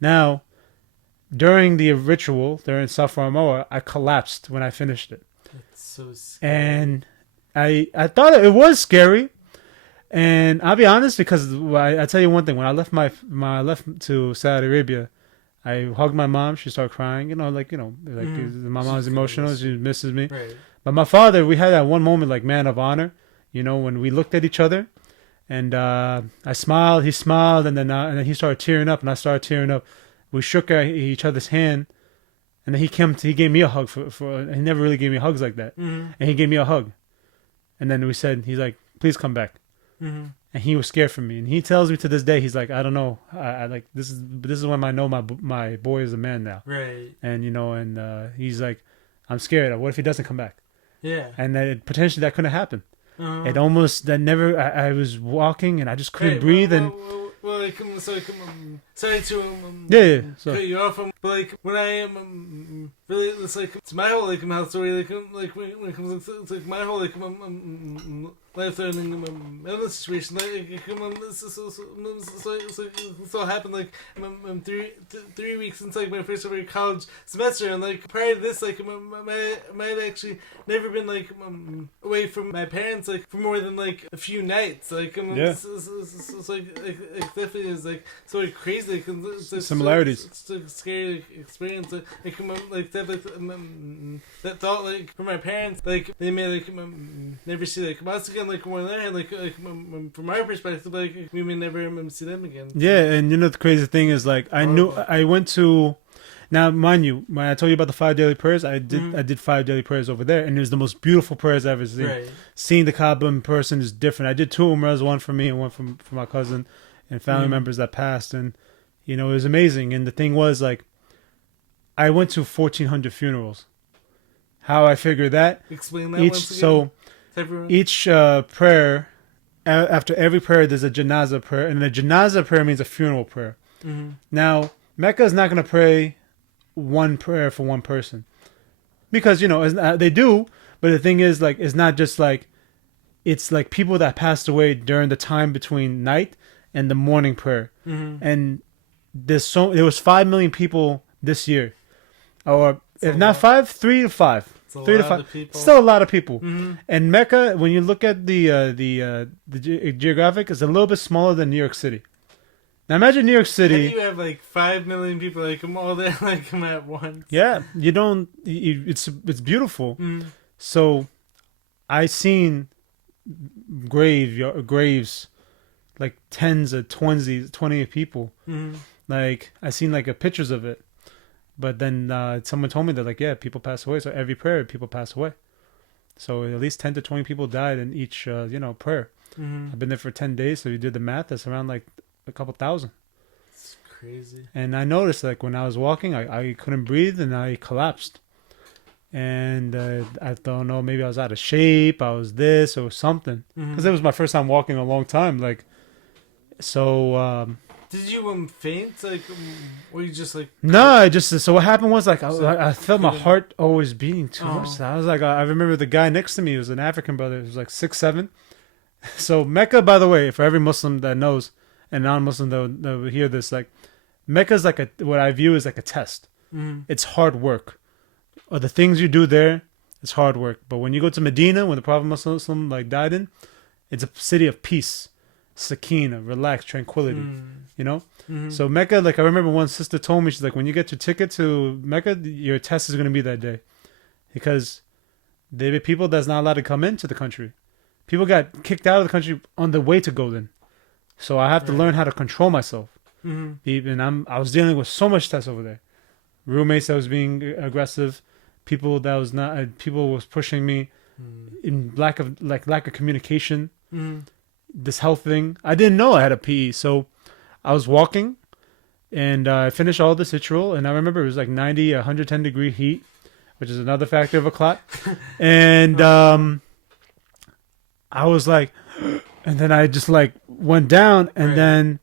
Now, during the ritual, during Safar Marwa, I collapsed when I finished it. So scary. And I thought it was scary, and I'll be honest because I tell you one thing: when I left I left to Saudi Arabia, I hugged my mom. She started crying. My mom's emotional. She misses me. Right. But my father, we had that one moment like man of honor. When we looked at each other, and I smiled. He smiled, and then he started tearing up, and I started tearing up. We shook each other's hand. And then he gave me a hug he never really gave me hugs like that. And he gave me a hug. And then he's like, please come back. And he was scared for me. And he tells me to this day, he's like, I don't know. I like, this is when I know my boy is a man now. Right. And, he's like, I'm scared. What if he doesn't come back? Yeah. And then potentially that couldn't happen. It almost, I was walking and I just couldn't breathe. Sorry to yeah. So cut you off. But like when I am really, it's like it's my whole like health story. Like when it comes, it's like my whole like life-threatening illness situation. Like so happened like 3 weeks into like my first ever college semester, and like prior to this, like I had actually never been like away from my parents like for more than like a few nights. Like it's like definitely is like sort of crazy. Like, it's similarities. It's a scary experience. Like to have, like that thought like for my parents, like they may like never see like us again. Like more than that, like from our perspective, like we may never see them again. Yeah, and you know the crazy thing is like I went to. Now, mind you, when I told you about the 5 daily prayers, I did 5 daily prayers over there, and it was the most beautiful prayers I've ever seen. Right. Seeing the Kaaba in person is different. I did 2 Umrahs, one for me and one for my cousin and family members that passed, and you know it was amazing. And the thing was like, I went to 1,400 funerals. How I figured that? Explain that once again. So each prayer, after every prayer, there's a janazah prayer, and a janazah prayer means a funeral prayer. Mm-hmm. Now, Mecca is not going to pray one prayer for one person, because you know they do, but the thing is like it's not just like it's like people that passed away during the time between night and the morning prayer, and there was 5 million people this year, or if not 5, 3 to 5. 3 to 5. Still a lot of people. Mm-hmm. And Mecca, when you look at the geographic, is a little bit smaller than New York City. Now imagine New York City. How do you have like 5 million people like come all there like come at once? Yeah, you don't. It's beautiful. Mm. So, I seen graves, like tens of 20 people. Mm-hmm. Like I seen like pictures of it. But then someone told me that, like, yeah, people pass away. So every prayer, people pass away. So at least 10 to 20 people died in each, prayer. Mm-hmm. I've been there for 10 days. So you did the math. That's around, like, a couple thousand. It's crazy. And I noticed, like, when I was walking, I couldn't breathe and I collapsed. And I don't know, maybe I was out of shape. I was this or something. Because it was my first time walking in a long time. Like, so... Did you faint? Like, or you just like? No, so what happened was like I felt my heart always beating too much. So I was like, I remember the guy next to me was an African brother. He was like 6'7". So Mecca, by the way, for every Muslim that knows and non-Muslim that will hear this, like Mecca's like what I view as like a test. It's hard work, or the things you do there, it's hard work. But when you go to Medina, when the Prophet Muslim like died in, it's a city of peace, sakina, relax, tranquility. You know? Mm-hmm. So Mecca, like I remember one sister told me, she's like, when you get your ticket to Mecca, your test is going to be that day. Because there are people that's not allowed to come into the country. People got kicked out of the country on the way to go then. So I have to learn how to control myself. Mm-hmm. And I was dealing with so much stress over there. Roommates that was being aggressive. People that was not, people was pushing me in lack of communication. This health thing. I didn't know I had a PE, so I was walking, and I finished all this ritual, and I remember it was like 90, 110 degree heat, which is another factor of a clot. And I was like, and then I just like went down, and then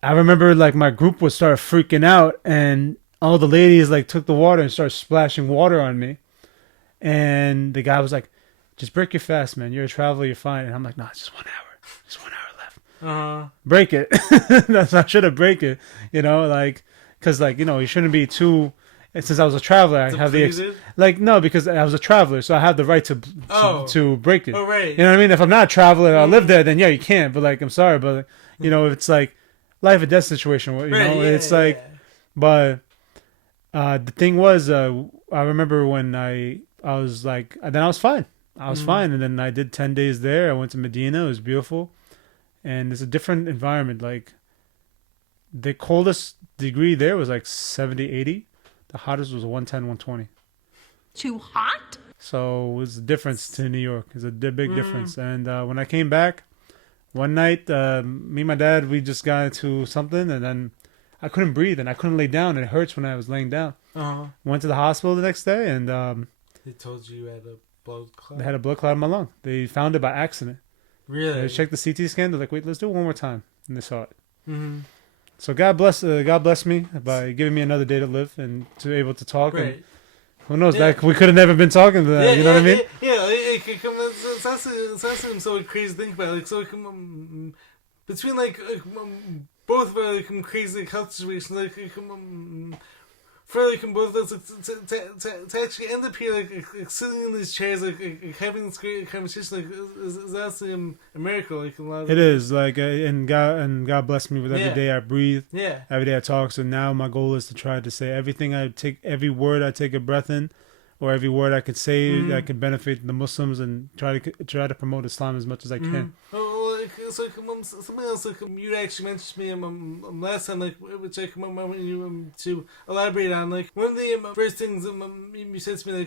I remember like my group would start freaking out, and all the ladies like took the water and started splashing water on me. And the guy was like, just break your fast, man. You're a traveler, you're fine. And I'm like, no, it's just 1 hour. Just 1 hour left. Break it. I should have break it, like, because like, you shouldn't be too, since I was a traveler, I have no, because I was a traveler, so I have the right to break it. Oh, right. You know what I mean? If I'm not a traveler, I live there, then yeah, you can't. But like, I'm sorry, but it's like life or death situation, it's like, but the thing was, I remember when I was like, then I was fine. I was fine. And then I did 10 days there. I went to Medina. It was beautiful. And it's a different environment. Like, the coldest degree there was like 70, 80. The hottest was 110, 120. Too hot? So it was a difference to New York. It's a big difference. And when I came back, one night, me and my dad, we just got into something. And then I couldn't breathe. And I couldn't lay down. It hurts when I was laying down. Went to the hospital the next day. And they told you had a blood clot? They had a blood clot in my lung. They found it by accident. Really? They checked the CT scan. They're like, wait, let's do it one more time. And they saw it. So God bless me by giving me another day to live and to be able to talk. Right. Who knows? That we could have never been talking to that. You know what I mean? It's actually so crazy to think about. Like, so between both of our crazy health situations, for both of us to actually end up here sitting in these chairs having this great conversation is actually a miracle. A lot of it is and God bless me with every day I breathe. Yeah. Every day I talk. So now my goal is to try to say every word I take a breath in, or every word I could say that could benefit the Muslims, and try to promote Islam as much as I can. Something else you actually mentioned to me last time, which I want you to elaborate on. One of the first things you said to me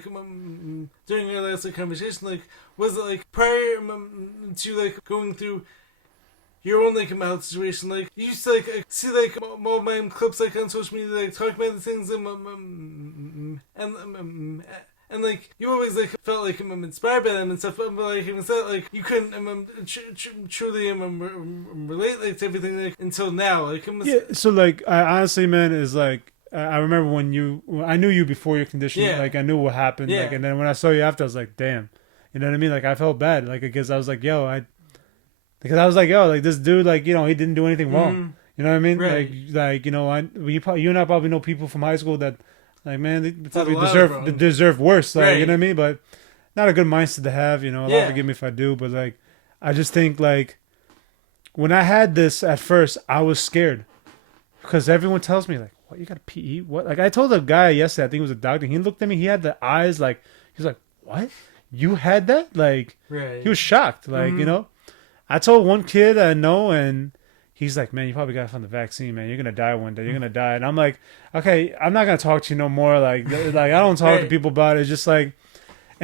during our last conversation, was it prior to going through your own health situation, you used to see more of my clips on social media talking about the things and you always felt inspired by them and stuff, but even said you couldn't truly relate to everything until now. Yeah, so I honestly, man, is I remember when I knew you before your condition, I knew what happened, and then when I saw you after, I was like, damn, you know what I mean? I felt bad, because I was like, yo, this dude, he didn't do anything wrong. You know what I mean? Right. You and I probably know people from high school that, man, they probably deserve worse. You know what I mean? But not a good mindset to have. Allah forgive me if I do. But I just think when I had this at first, I was scared because everyone tells me what, you got a PE? What? I told a guy yesterday, I think it was a doctor. He looked at me. He had the eyes he was like, what? You had that? Right. He was shocked. I told one kid I know, and he's like, man, you probably got it from the vaccine, man. You're going to die one day. You're going to die. And I'm like, okay, I'm not going to talk to you no more. I don't talk to people about it. It's just and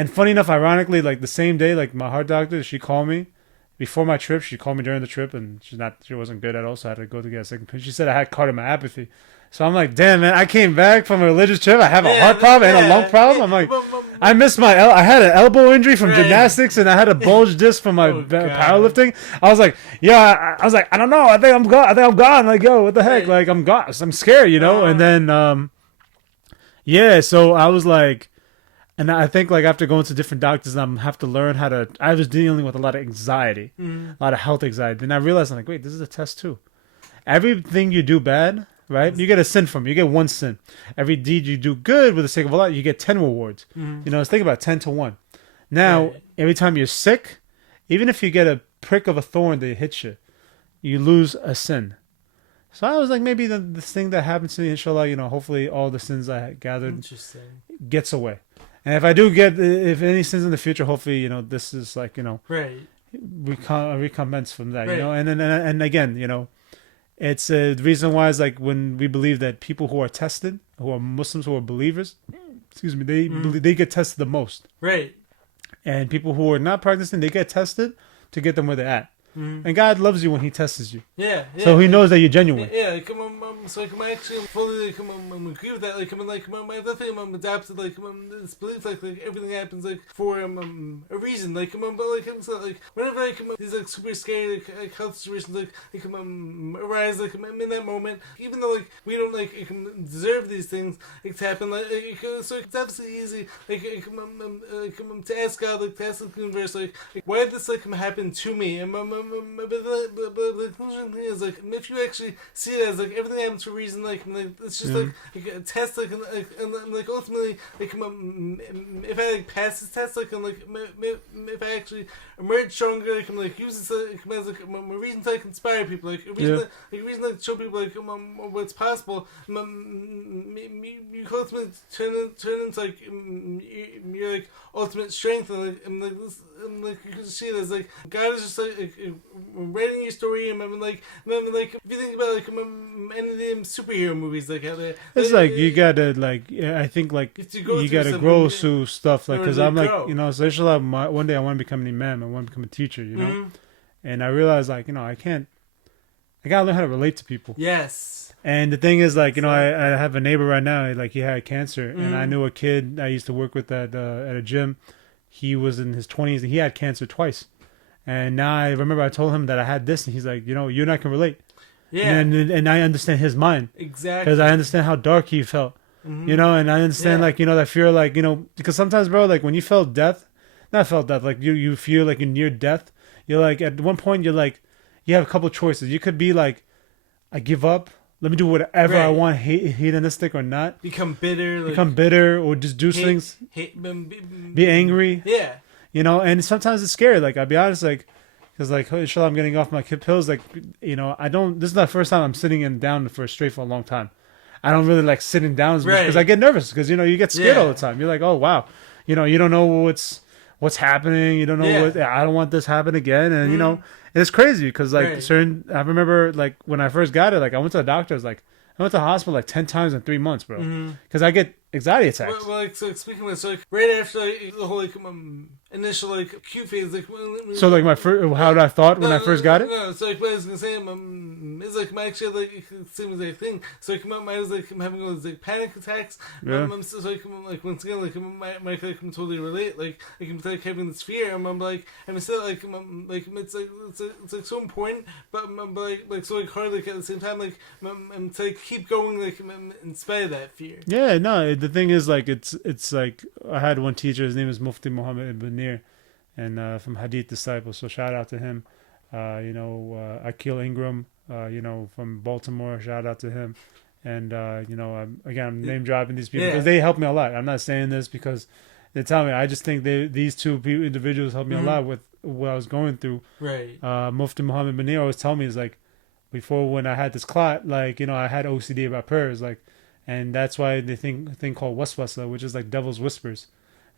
funny enough, ironically, the same day, my heart doctor, she called me before my trip. She called me during the trip, and she wasn't good at all. So I had to go to get a second opinion. She said I had cardiomyopathy. So I'm like, damn, man, I came back from a religious trip. I have a heart problem and a lung problem. I'm like, I missed I had an elbow injury from gymnastics, and I had a bulge disc from my powerlifting. I was like, yeah, I don't know. I think I'm gone. Yo, what the heck? I'm gone. I'm scared, And then, so I was and I think after going to different doctors, I have to learn I was dealing with a lot of anxiety, a lot of health anxiety. And I realized, I'm like, wait, this is a test too. Everything you do bad, right? You get a sin from it. You get one sin. Every deed you do good with the sake of Allah, you get 10 rewards. Let's think about 10 to 1. Now, every time you're sick, even if you get a prick of a thorn that hits you, you lose a sin. So I was like, maybe this thing that happens to me, inshallah, hopefully all the sins I gathered gets away. And if I do get, if any sins in the future, hopefully, this is recompense from that, and again, it's the reason why is when we believe that people who are tested, who are Muslims, who are believers, they get tested the most. Right. And people who are not practicing, they get tested to get them where they're at. And God loves you when He tests you. Yeah. So He knows that you're genuine. Yeah. So I actually fully agree with that. I definitely adapted this belief everything happens for a reason. But whenever these super scary health situations arise in that moment, even though we don't deserve these things to happen, so it's absolutely easy to ask God, to ask the universe, why did this happen to me? And but the conclusion is if you actually see it as everything happens for a reason, it's just a test, and ultimately if I pass this test, if I actually emerge stronger, I can use this as a reason to inspire people, a reason to show people what's possible. You ultimately turn into your ultimate strength, and you can see it as God is just writing your story, and if you think about any of them superhero movies out there, it's you gotta I think you gotta grow through stuff because I'm so inshallah one day I want to become an imam, I want to become a teacher, and I realize I gotta learn how to relate to people. Yes. And the thing is I have a neighbor right now, he had cancer, and I knew a kid I used to work with at a gym. He was in his 20s and he had cancer twice. And now I remember I told him that I had this, and he's like, you and I can relate. Yeah. And I understand his mind. Exactly. Because I understand how dark he felt. you know, and I understand like, you know, that fear, like, you know, because sometimes, bro, like when you felt death, like you feel like you're near death, you're like, at one point you're like, you have a couple choices. You could be like, I give up, let me do whatever I want, hedonistic or not, become bitter, or just do things, be angry, you know. And sometimes it's scary, like I'll be honest, like, because like, inshallah, I'm getting off my pills, like, you know, this is not the first time I'm sitting down for a long time. I don't really like sitting down as much because I get nervous, because, you know, you get scared all the time. You're like, oh wow, you know, you don't know what's happening, you don't know what, I don't want this to happen again. And you know, it's crazy because like I remember like when I first got it, like I went to the doctor, I went to the hospital like 10 times in 3 months, bro, because I get anxiety attacks. Well, like, so speaking of, so like right after like the whole like initial like acute phase, like so like my first, how did I thought when I first got it? No, so like what I was gonna say, it's like my actually like it seems like thing. So like I was like I'm having all these like panic attacks. So like once again, like I can totally relate. Like I'm like having this fear. I'm like I'm still like it's like so important, but like so like hard, like at the same time, like I'm to like keep going, like in spite of that fear. Yeah, no. The thing is, like, it's like I had one teacher. His name is Mufti Muhammad Ibn Nir, and from Hadith Disciples. So shout out to him. You know, Akil Ingram. You know, from Baltimore. Shout out to him. And you know, I'm name dropping these people because they helped me a lot. I'm not saying this because they tell me. I just think these two individuals helped me a lot with what I was going through. Right. Mufti Muhammad Ibn Nir always tell me is like, before when I had this clot, like, you know, I had OCD about prayers, like. And that's why they think a thing called waswasa, which is like devil's whispers.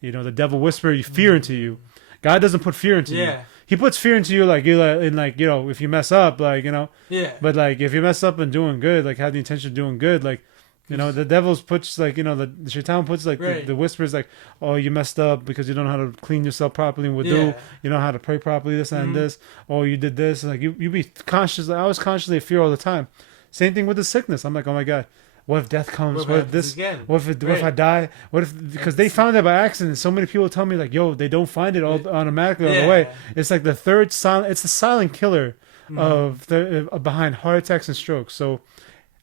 You know, the devil whisper fear into you. God doesn't put fear into you. He puts fear into you, like, you in, like, you know, if you mess up, like, you know. Yeah. But like if you mess up and doing good, like have the intention of doing good, like, you know, the devil's puts, like, you know, the shaitan puts like the whispers, like, oh, you messed up because you don't know how to clean yourself properly with wudu. You don't know how to pray properly, this and this. Oh, you did this. Like you be conscious. Like, I was constantly in fear all the time. Same thing with the sickness. I'm like, oh my God. What if death comes? What if this? Again? What if I die? What if, because they found it by accident? So many people tell me like, yo, they don't find it all automatically on the way. It's like the third silent. It's the silent killer of behind heart attacks and strokes. So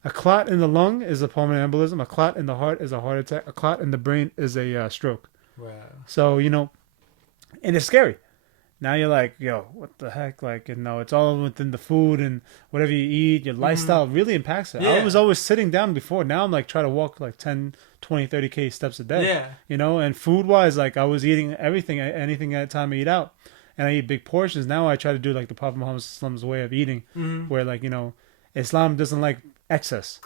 a clot in the lung is a pulmonary embolism. A clot in the heart is a heart attack. A clot in the brain is a stroke. Wow. So, you know, and it's scary. Now you're like, yo, what the heck? Like, you know, it's all within the food and whatever you eat, your lifestyle really impacts it. I was always sitting down before. Now I'm like trying to walk like 10, 20, 30K steps a day. Yeah. You know, and food-wise, like I was eating anything at the time I eat out. And I eat big portions. Now I try to do like the Prophet Muhammad's way of eating, where, like, you know, Islam doesn't like excess.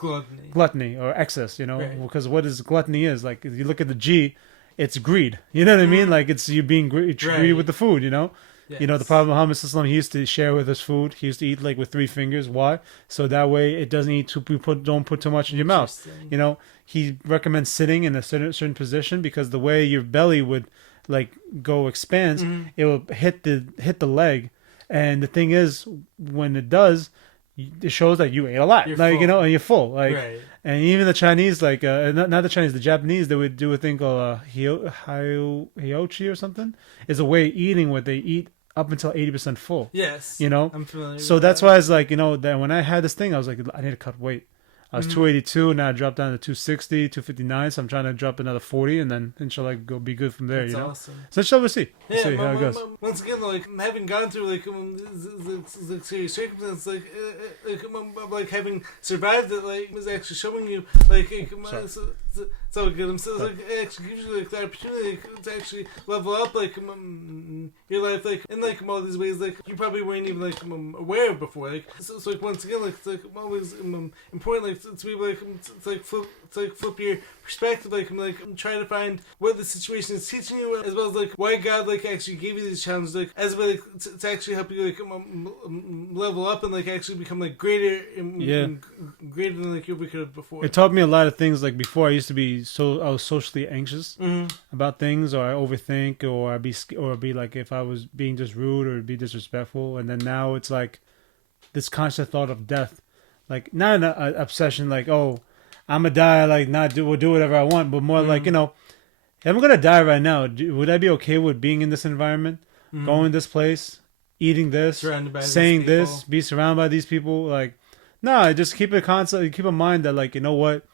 Gluttony or excess, you know, because what is gluttony is, like, if you look at the G, it's greed. You know what I mean? Like, it's you being greedy with the food, you know? Yes. You know, the Prophet Muhammad, he used to share with his food. He used to eat, like, with 3 fingers. Why? So that way it doesn't eat don't put too much in your mouth. You know, he recommends sitting in a certain position because the way your belly would, like, go expands, it will hit the leg. And the thing is, when it does, it shows that you ate a lot. You're like, full. You know, and you're full. Like, and even the Chinese, like, not the Chinese, the Japanese, they would do a thing called hiochi or something. It's a way of eating where they eat up until 80% full. Yes. You know? I'm familiar with that's that. Why it's like, you know, that when I had this thing, I was like, I need to cut weight. I was 282, now I dropped down to 260, 259, so I'm trying to drop another 40, and then inshallah be good from there. That's, you know? Awesome. So inshallah we'll see. We'll see how it goes. Once again, like, having gone through like serious circumstances, like having survived it, like, was actually showing you like so good. I'm still like, it actually gives you like the opportunity to actually level up, like, your life, like, in like all these ways, like you probably weren't even like aware of before. Like, so like once again, like, it's like always important, like, to be like flip your perspective, like try to find what the situation is teaching you, as well as like why God like actually gave you these challenges, like as well, like to actually help you like level up and like actually become like greater greater than like you ever could have before. It taught me a lot of things. Like before, I used to be I was socially anxious about things, or I overthink, or I'd be like, if I was being just rude or be disrespectful, and then now it's like this constant thought of death, like not an obsession, like, oh, I'm gonna die, like, do whatever I want, but more like, you know, if I'm gonna die right now, would I be okay with being in this environment, going this place, eating this, saying this, be surrounded by these people? Like, no, just keep a mind that, like, you know what,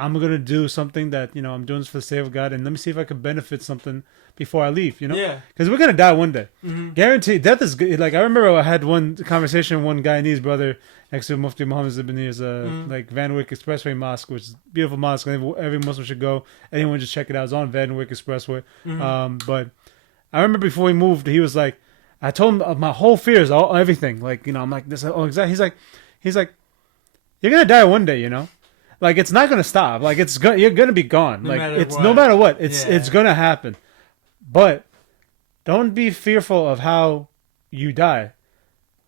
I'm gonna do something that I'm doing this for the sake of God, and let me see if I can benefit something before I leave. Yeah. Because we're gonna die one day. Guaranteed. Death is good. Like I remember I had one conversation with one Guyanese brother next to Mufti Muhammad Zibani's like Van Wyck Expressway Mosque, which is a beautiful mosque. Every Muslim should go. Anyone just check it out. It's on Van Wyck Expressway. But I remember before he moved, he was like, I told him my whole fears, everything. Like I'm like this. Oh, exactly. He's like, you're gonna die one day. Like it's not gonna stop. Like you're gonna be gone. No matter what. It's gonna happen. But don't be fearful of how you die.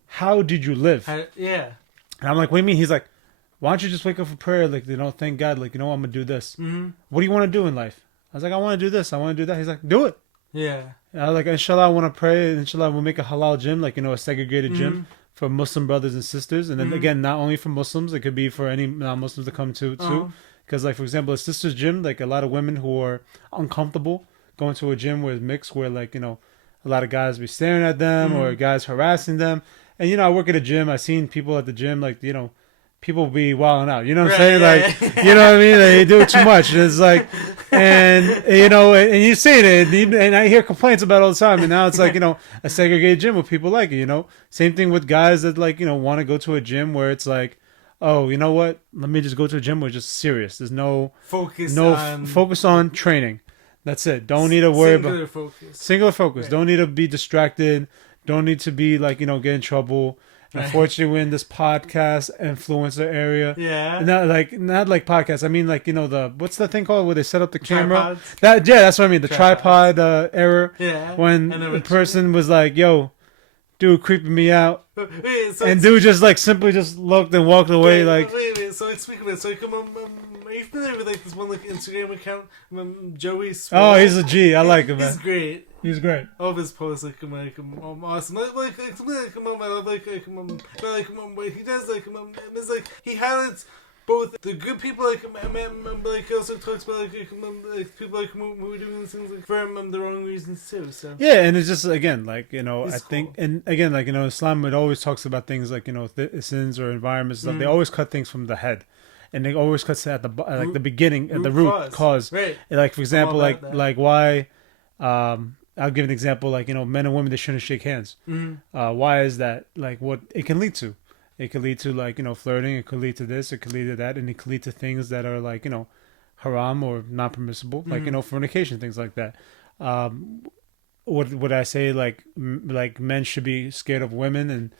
How did you live? Yeah. And I'm like, what do you mean? He's like, why don't you just wake up for prayer? Like, thank God. Like, I'm gonna do this. What do you want to do in life? I was like, I want to do this. I want to do that. He's like, do it. Yeah. I was like, inshallah, I want to pray. Inshallah, we'll make a halal gym, like a segregated gym for Muslim brothers and sisters. And then again, not only for Muslims, it could be for any non-Muslims to come to too. Because like for example, a sisters gym, like a lot of women who are uncomfortable going to a gym where it's mixed, where like a lot of guys be staring at them or guys harassing them. And I work at a gym. I've seen people at the gym, like people be wilding out. You know what I'm saying? Like, you know what I mean? They do it too much. And it's like, and you see it, and I hear complaints about it all the time. And now it's like, a segregated gym with people like it, Same thing with guys that like, want to go to a gym where it's like, oh, you know what? Let me just go to a gym where it's just serious. There's no focus on training. That's it. Don't need to worry about singular focus. Right. Don't need to be distracted. Don't need to be like, get in trouble. Unfortunately, we're in this podcast influencer area. Yeah. Not like podcast. I mean, like, what's the thing called where they set up the camera? Tripods. That's what I mean. The tripod era. Yeah. When the person was like, yo, dude creeping me out. And dude just like simply just looked and walked away. Wait. So like, speaking of it, so like, are you familiar with like this one like Instagram account, Joey Swole? Oh, he's a G. I like him, man. He's great. He's great. All of his posts like awesome. Like something like I love like what he does it's like he highlights both the good people like he also talks about like people like who are doing these things like for the wrong reasons too. So yeah, and it's just again like I think cool. And again like Islam, it always talks about things like sins or environments stuff. They always cut things from the head. And they always cut at the beginning, at the root cause. Right. Like for example, like why, I'll give an example. Like men and women, they shouldn't shake hands. Why is that? Like what it can lead to? It could lead to like flirting. It could lead to this. It could lead to that, and it could lead to things that are like haram or not permissible, like fornication, things like that. What would I say? Like men should be scared of women and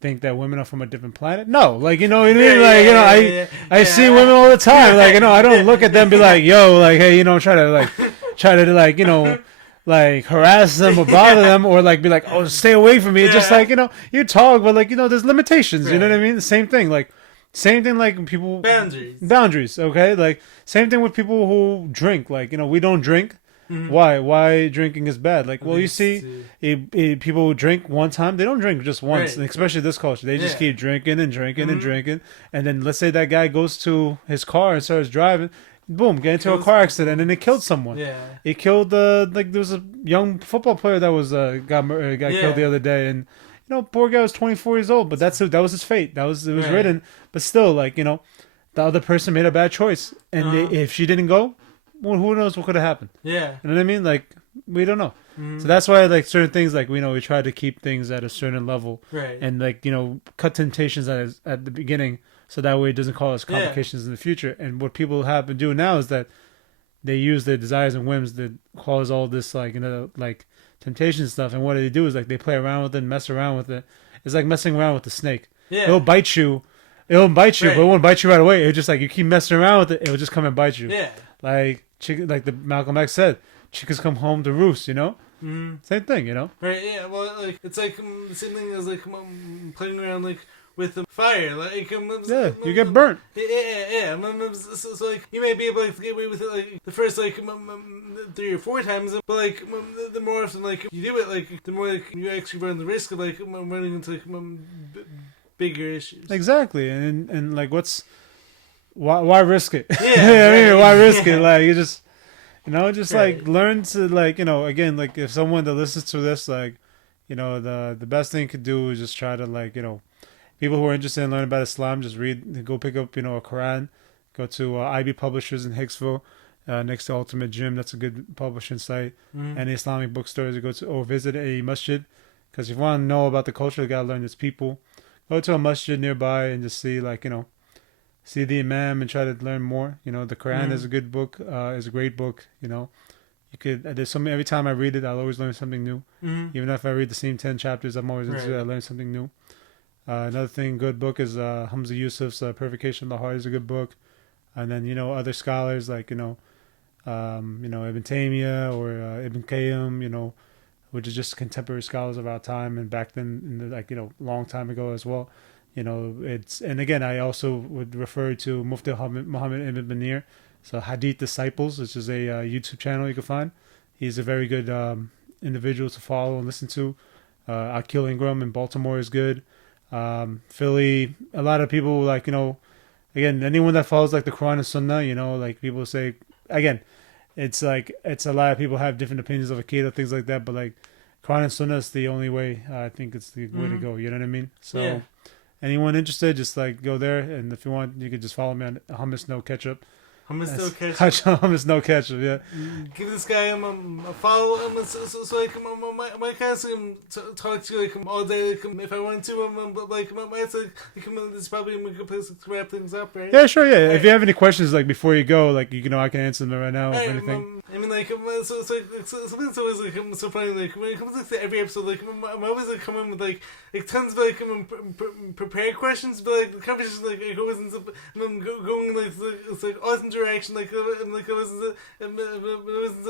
think that women are from a different planet? No, like what I mean? Like I see women all the time. Like I don't look at them and be like, yo, like hey, try to like harass them or bother them or like be like, oh, stay away from me. It's just like you talk, but like there's limitations. Right. You know what I mean? The same thing like people boundaries. Okay, like same thing with people who drink. Like we don't drink. Why drinking is bad? Like, well, you see, people who drink one time, they don't drink just once, and especially this culture. They just keep drinking and drinking and drinking, and then let's say that guy goes to his car and starts driving, boom, get into a car accident, and it killed someone. Yeah, it killed like there was a young football player that was got killed the other day, and poor guy was 24 years old, but that was his fate. It was written, but still, like the other person made a bad choice, and if she didn't go. Well, who knows what could have happened? Yeah, you know what I mean. Like we don't know, so that's why like certain things like we try to keep things at a certain level, right? And like cut temptations at the beginning, so that way it doesn't cause complications in the future. And what people have been doing now is that they use their desires and whims to cause all this like like temptation stuff. And what they do is like they play around with it, and mess around with it. It's like messing around with the snake. Yeah, it'll bite you. It'll bite you, but it won't bite you right away. It's just like you keep messing around with it, it will just come and bite you. Yeah, like. Like the Malcolm X said, chickens come home to roost, Same thing, Right, yeah, well, like, it's like the same thing as, like, playing around, like, with the fire, like, yeah, you get burnt. Yeah, so, like, you may be able to get away with it, like, the first, like, 3 or 4 times, but, like, the more often, like, you do it, like, the more, like, you actually run the risk of, like, running into, like, bigger issues. Exactly, and like, why risk it? Yeah, I mean, why risk it? Like you just, like learn to like, again, like if someone that listens to this, like, the best thing you could do is just try to like, people who are interested in learning about Islam, just go pick up, a Quran, go to IB Publishers in Hicksville, next to Ultimate Gym. That's a good publishing site. And Islamic bookstores to go to, or visit a masjid. Because if you want to know about the culture, you got to learn its people. Go to a masjid nearby and just see, like, you know, see the imam and try to learn more. You know, the Quran is a good book, is a great book, you know. You could, there's something, every time I read it, I'll always learn something new. Even if I read the same 10 chapters, I'm always into it, I learn something new. Another thing, good book is Hamza Yusuf's Purification of the Heart is a good book. And then, you know, other scholars like, you know, Ibn Taymiyyah or Ibn Qayyim, you know, which is just contemporary scholars of our time and back then, in the, like, you know, long time ago as well. You know, it's, and again, I also would refer to Mufti Muhammad Ibn Banir. So Hadith Disciples, which is a YouTube channel you can find. He's a very good individual to follow and listen to. Akil Ingram in Baltimore is good. Philly, a lot of people, like, you know, again, anyone that follows like the Quran and Sunnah, you know, like people say, again, it's like, it's a lot of people have different opinions of Aqidah, things like that, but like Quran and Sunnah is the only way. I think it's the way to go. You know what I mean? So anyone interested, just like go there, and if you want, you can just follow me on Hummus No Ketchup. Hummus No Ketchup. Hummus No Ketchup, yeah. Give this guy a follow, so I might kind of talk to you like all day, like, if I want to, but like it's like this is probably a good place to wrap things up, right? Yeah, sure, yeah. Right. If you have any questions, like before you go, like, you know, I can answer them right now, or anything. I mean, like, something's always like so funny. Like when it comes like to every episode, like I'm always like coming with like tons of like prepared questions, but like the conversation like it always ends up going like it's like awesome direction, like and like it was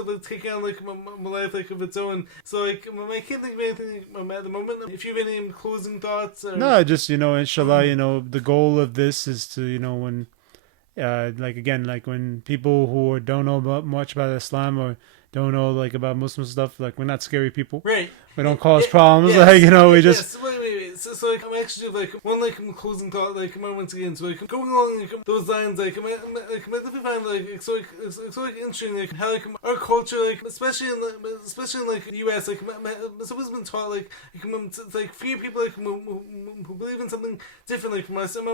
like taking on like my life like of its own. So like I can't think of anything at the moment. If you have any closing thoughts, or... No, just, you know, inshallah, you know, the goal of this is to, you know, when. Like, again, like when people who don't know much about Islam or don't know like about Muslim stuff, like, we're not scary people. Right. We don't cause problems. Yes. Like, you know, we just. Yes. Wait. So like, I'm actually like one like closing thought, like once again, so like going along like, those lines, like I definitely find like so like interesting, like how like our culture, like especially in like the US, like it's always been taught like it's like few people like who believe in something different like from us, but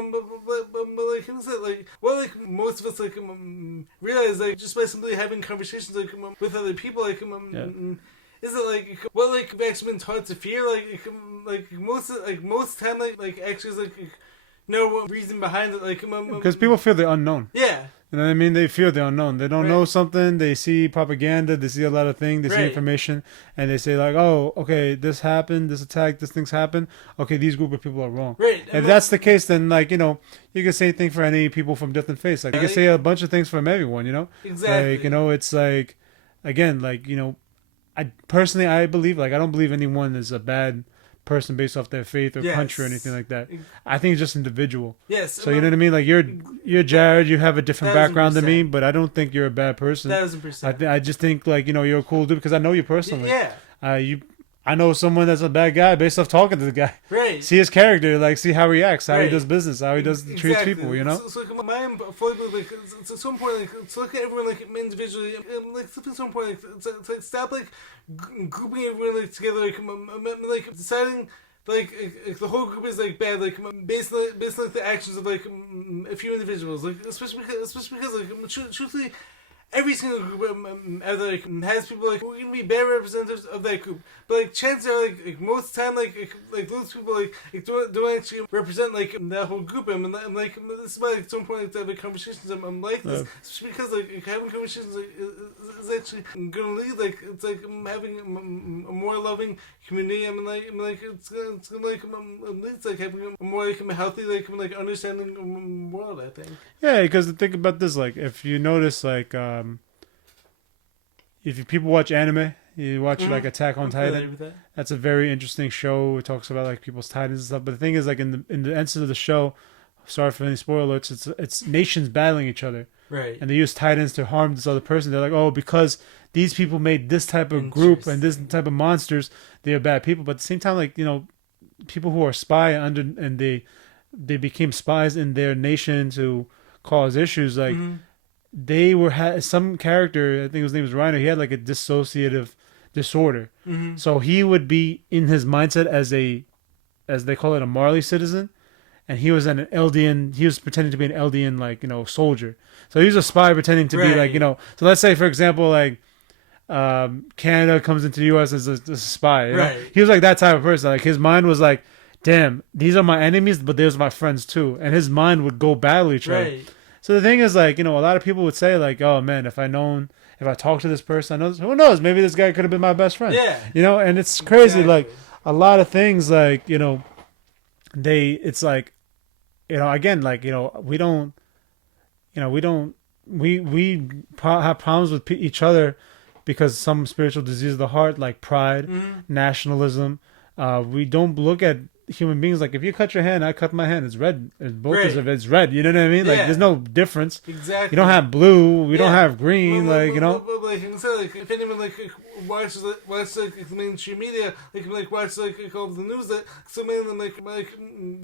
like like what like most of us like realize, like just by simply having conversations like with other people, like is it like what like we've actually been taught to fear, like most time like actually is like no reason behind it, like because people fear the unknown. Yeah. You know what I mean? They fear the unknown. They don't know something. They see propaganda. They see a lot of things. They see information, and they say like, "Oh, okay, this happened. This attack. This thing's happened. Okay, these group of people are wrong." Right. If that's the case, then like, you know, you can say things for any people from different faiths. Like you can say a bunch of things from everyone. You know. Exactly. Like, you know, it's like, again, like, you know, I personally, I believe, like, I don't believe anyone is a bad person based off their faith or country or anything like that. I think it's just individual. Yes. So you know what I mean? Like, you're Jared, you have a different background than me, but I don't think you're a bad person. 1,000%. I just think, like, you know, you're a cool dude because I know you personally. Yeah. I know someone that's a bad guy based off talking to the guy. Right. See his character, like, see how he acts, how he does business, how he treats people, you know? So like, my like, it's so important, like, to look at everyone, like, individually, like, it's so important, like, to stop, like, grouping everyone, like, together, like deciding, like the whole group is, like, bad, like, based on like, the actions of, like, a few individuals, like, especially because like, truthfully, every single group either like, has people like who are gonna be bad representatives of that group, but like chances are like most of the time like those people like don't actually represent like that whole group. And like this is why it's so important to have conversations like this, because like having conversations like is actually gonna lead like it's like having a more loving community. I mean like it's gonna like lead to like having a more like healthy like understanding world, I think. Yeah, because think about this, like if you notice like if people watch anime, you watch like Attack on Titan. That's a very interesting show. It talks about like people's titans and stuff. But the thing is, like in the end of the show, sorry for any spoiler alerts, it's nations battling each other. Right. And they use titans to harm this other person. They're like, oh, because these people made this type of group and this type of monsters, they are bad people. But at the same time, like, you know, people who are and they became spies in their nation to cause issues, like. They had some character, I think his name was Reiner, he had like a dissociative disorder. So he would be in his mindset as they call it, a Marley citizen, and he was an Eldian. He was pretending to be an Eldian, like, you know, soldier. So he was a spy pretending to be like, you know. So let's say, for example, like Canada comes into the U.S. as a spy. You know? He was like that type of person. Like his mind was like, damn, these are my enemies, but there's my friends too. And his mind would go battle each other. So the thing is, like, you know, a lot of people would say, like, oh man, if I talked to this person, I know, who knows, maybe this guy could have been my best friend. Yeah. You know, and it's crazy. Like a lot of things, like, you know, it's like, you know, again, like, you know, we have problems with each other because some spiritual disease of the heart, like pride, nationalism. We don't look at human beings like, if you cut your hand, I cut my hand, it's red. It's red. You know what I mean? Like there's no difference. Exactly. You don't have blue. We don't have green. Like, you know. Like I said, like if anyone like watches like mainstream media, like watch like all the news, that so many of them like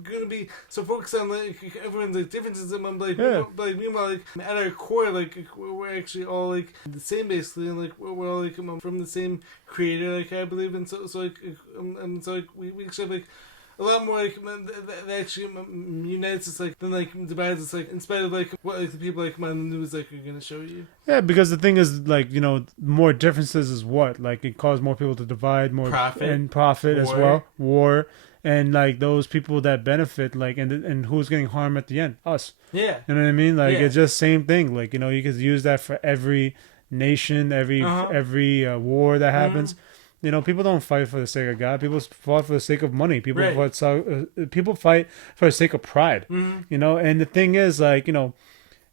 gonna be so focused on like everyone's like differences, and I'm like, like meanwhile, like at our core, like we're actually all like the same basically, and like we're all like from the same creator, like I believe, and so like and so like we actually have like a lot more like that actually unites us like than like divides us, like in spite of like what like the people like on the news like are gonna show you. Yeah, because the thing is, like, you know, more differences is what, like, it caused more people to divide, more profit as well, war, and like those people that benefit, like, and who's getting harmed at the end? Us. Yeah. You know what I mean? Like it's just same thing. Like, you know, you could use that for every nation, every war that happens. You know, people don't fight for the sake of God. People fight for the sake of money. People fight for the sake of pride. You know, and the thing is, like, you know,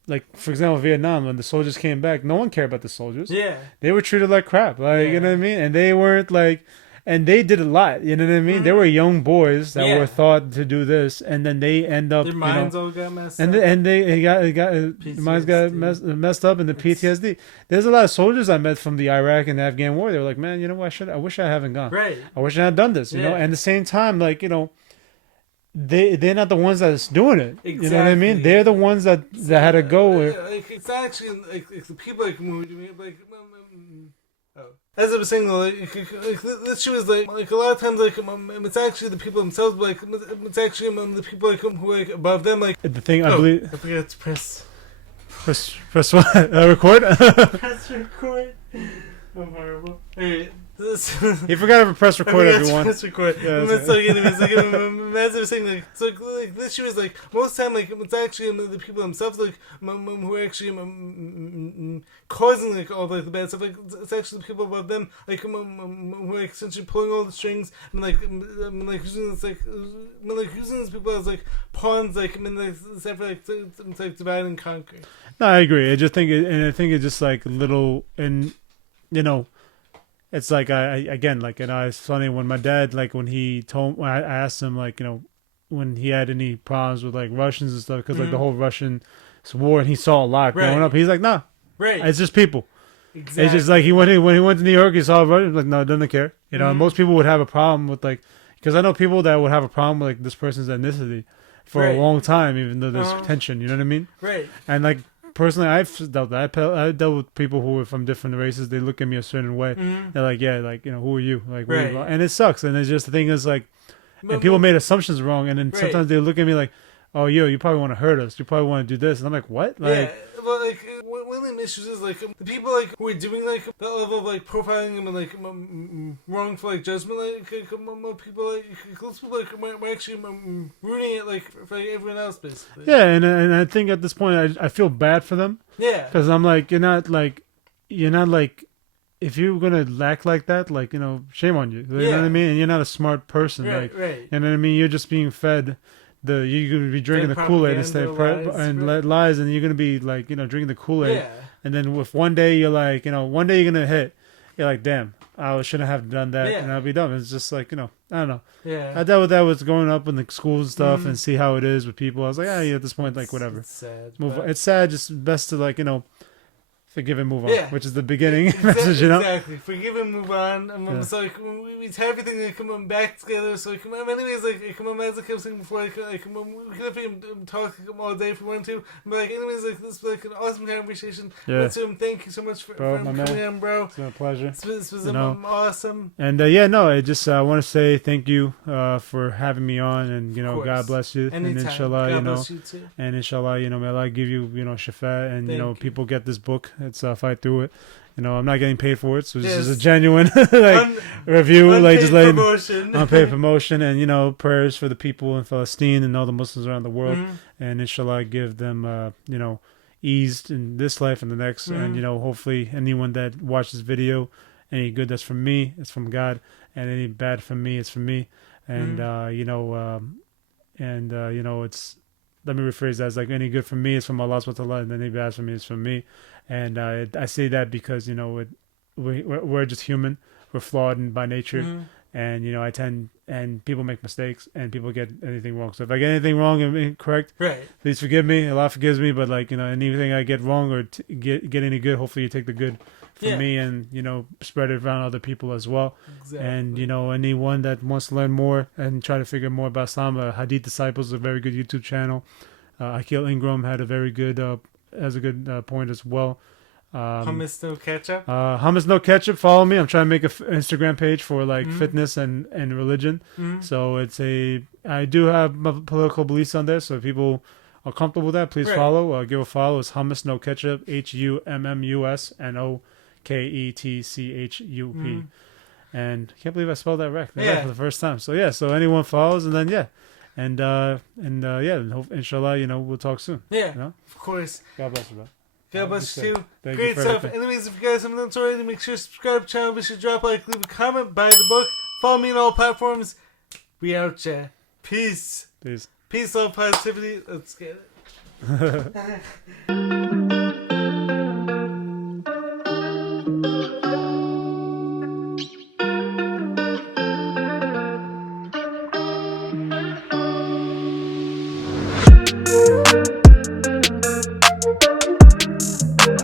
like, for example, Vietnam, when the soldiers came back, no one cared about the soldiers. Yeah. They were treated like crap. Like, you know what I mean? And they weren't like, and they did a lot. You know what I mean? They were young boys that were thought to do this, and then they end up, their minds all got messed up. And they minds got messed up, and the PTSD. There's a lot of soldiers I met from the Iraq and Afghan war. They were like, man, you know what? I wish I haven't gone. Right. I wish I had done this. You know. And at the same time, like, you know, they're not the ones that's doing it. Exactly. You know what I mean? They're the ones that had to go. Like, it's actually like the people like as I was saying, like this shit was like a lot of times like it's actually the people themselves, but like it's actually the people like who are like above them. Like the thing, I believe. I forgot to press what? Record. Press record. I'm horrible. Alright. He forgot to press record, everyone. Press record. Yeah, as I was saying, like, so like this year is like most of the time, like it's actually the people themselves, like who are actually causing like all like the bad stuff. Like it's actually the people above them, like who are like, essentially pulling all the strings and like using this like using these people as like pawns, like except for like to divide and conquer. No, I agree. I just think I think it's just like little, and you know. It's like it's funny when my dad, like, when I asked him, like, you know, when he had any problems with like Russians and stuff, because like the whole Russian war, and he saw a lot growing up. He's like, nah, it's just people. Exactly. It's just like when he went to New York, he saw Russians, like, no, doesn't care. You know, most people would have a problem with like, because I know people that would have a problem with like this person's ethnicity for a long time, even though there's tension. You know what I mean? Right. And like. Personally, I've dealt that. I dealt with people who were from different races. They look at me a certain way. They're like, yeah, like, you know, who are you? Like, what are you? And it sucks. And it's just the thing is, like, and people made assumptions wrong. And then sometimes they look at me like, oh, you probably want to hurt us. You probably want to do this. And I'm like, what? Like, well, like one of the issues is like the people like who are doing like that level of like profiling them and like wrongful like judgment, like people like those people like we're actually ruining it like for like, everyone else basically. Yeah, and I think at this point I feel bad for them. Yeah, because I'm like, you're not like if you're gonna act like that, like, you know, shame on you. You know what I mean? And you're not a smart person. Right. You know what I mean? You're just being fed. You're gonna be drinking the Kool-Aid and lies, and you're gonna be like, you know, drinking the Kool-Aid, and then if one day you're like, you know, one day you're gonna hit, you're like, damn, I shouldn't have done that, and I'll be dumb. It's just like, you know, I don't know. Yeah, I dealt with that with growing up in the schools and stuff, and see how it is with people. I was like, yeah, at this point, like, whatever. It's sad. Move on. It's sad. Just best to, like, you know, forgive and move on, Yeah. which is the beginning message, you know. Exactly. Forgive and move on. And so like, we tie everything like, come on back together. So like, anyways, like come on, as I kept saying before, like we could have talked all day if we wanted to. But like, anyways, like this was like an awesome conversation. Yeah. So thank you so much for coming on, bro. It's been a pleasure. This was awesome. And I just want to say thank you for having me on, and God bless you. Anytime. And inshallah, God bless you too. and inshallah, may Allah give you, Shafa, and people get this book. It's fight through it. I'm not getting paid for it, so this is a genuine review, just like unpaid promotion, and prayers for the people in Palestine and all the Muslims around the world, and inshallah give them eased in this life and the next, and hopefully anyone that watches this video, any good that's from me, it's from God, and any bad from me, it's from me, and it's. Let me rephrase that. It's like any good from me is from Allah subhanahu wa ta'ala, and any bad from me is from me. And I say that because, we're just human. We're flawed by nature. And, and people make mistakes and people get anything wrong. So if I get anything wrong and incorrect, please forgive me. Allah forgives me. But anything I get wrong or get any good, hopefully you take the good from me and, spread it around other people as well. Exactly. And, anyone that wants to learn more and try to figure more about Islam, Hadith Disciples is a very good YouTube channel. Akil Ingram had a very good, has a good point as well. Hummus no ketchup. Hummus no ketchup. Follow me. I'm trying to make an Instagram page for fitness and religion. So I do have my political beliefs on there. So if people are comfortable with that, please follow. Give a follow. It's Hummus no ketchup. HUMMUSNOKETCHUP. And I can't believe I spelled that right for the first time. So so anyone follows, and then and inshallah, we'll talk soon. Of course. God bless you, bro. God bless you too. Great stuff. Anyways, if you guys haven't done so already, make sure to subscribe to the channel. Be sure to drop a like, leave a comment, buy the book, follow me on all platforms. We out, ya. Peace. Peace, love, positivity. Let's get it.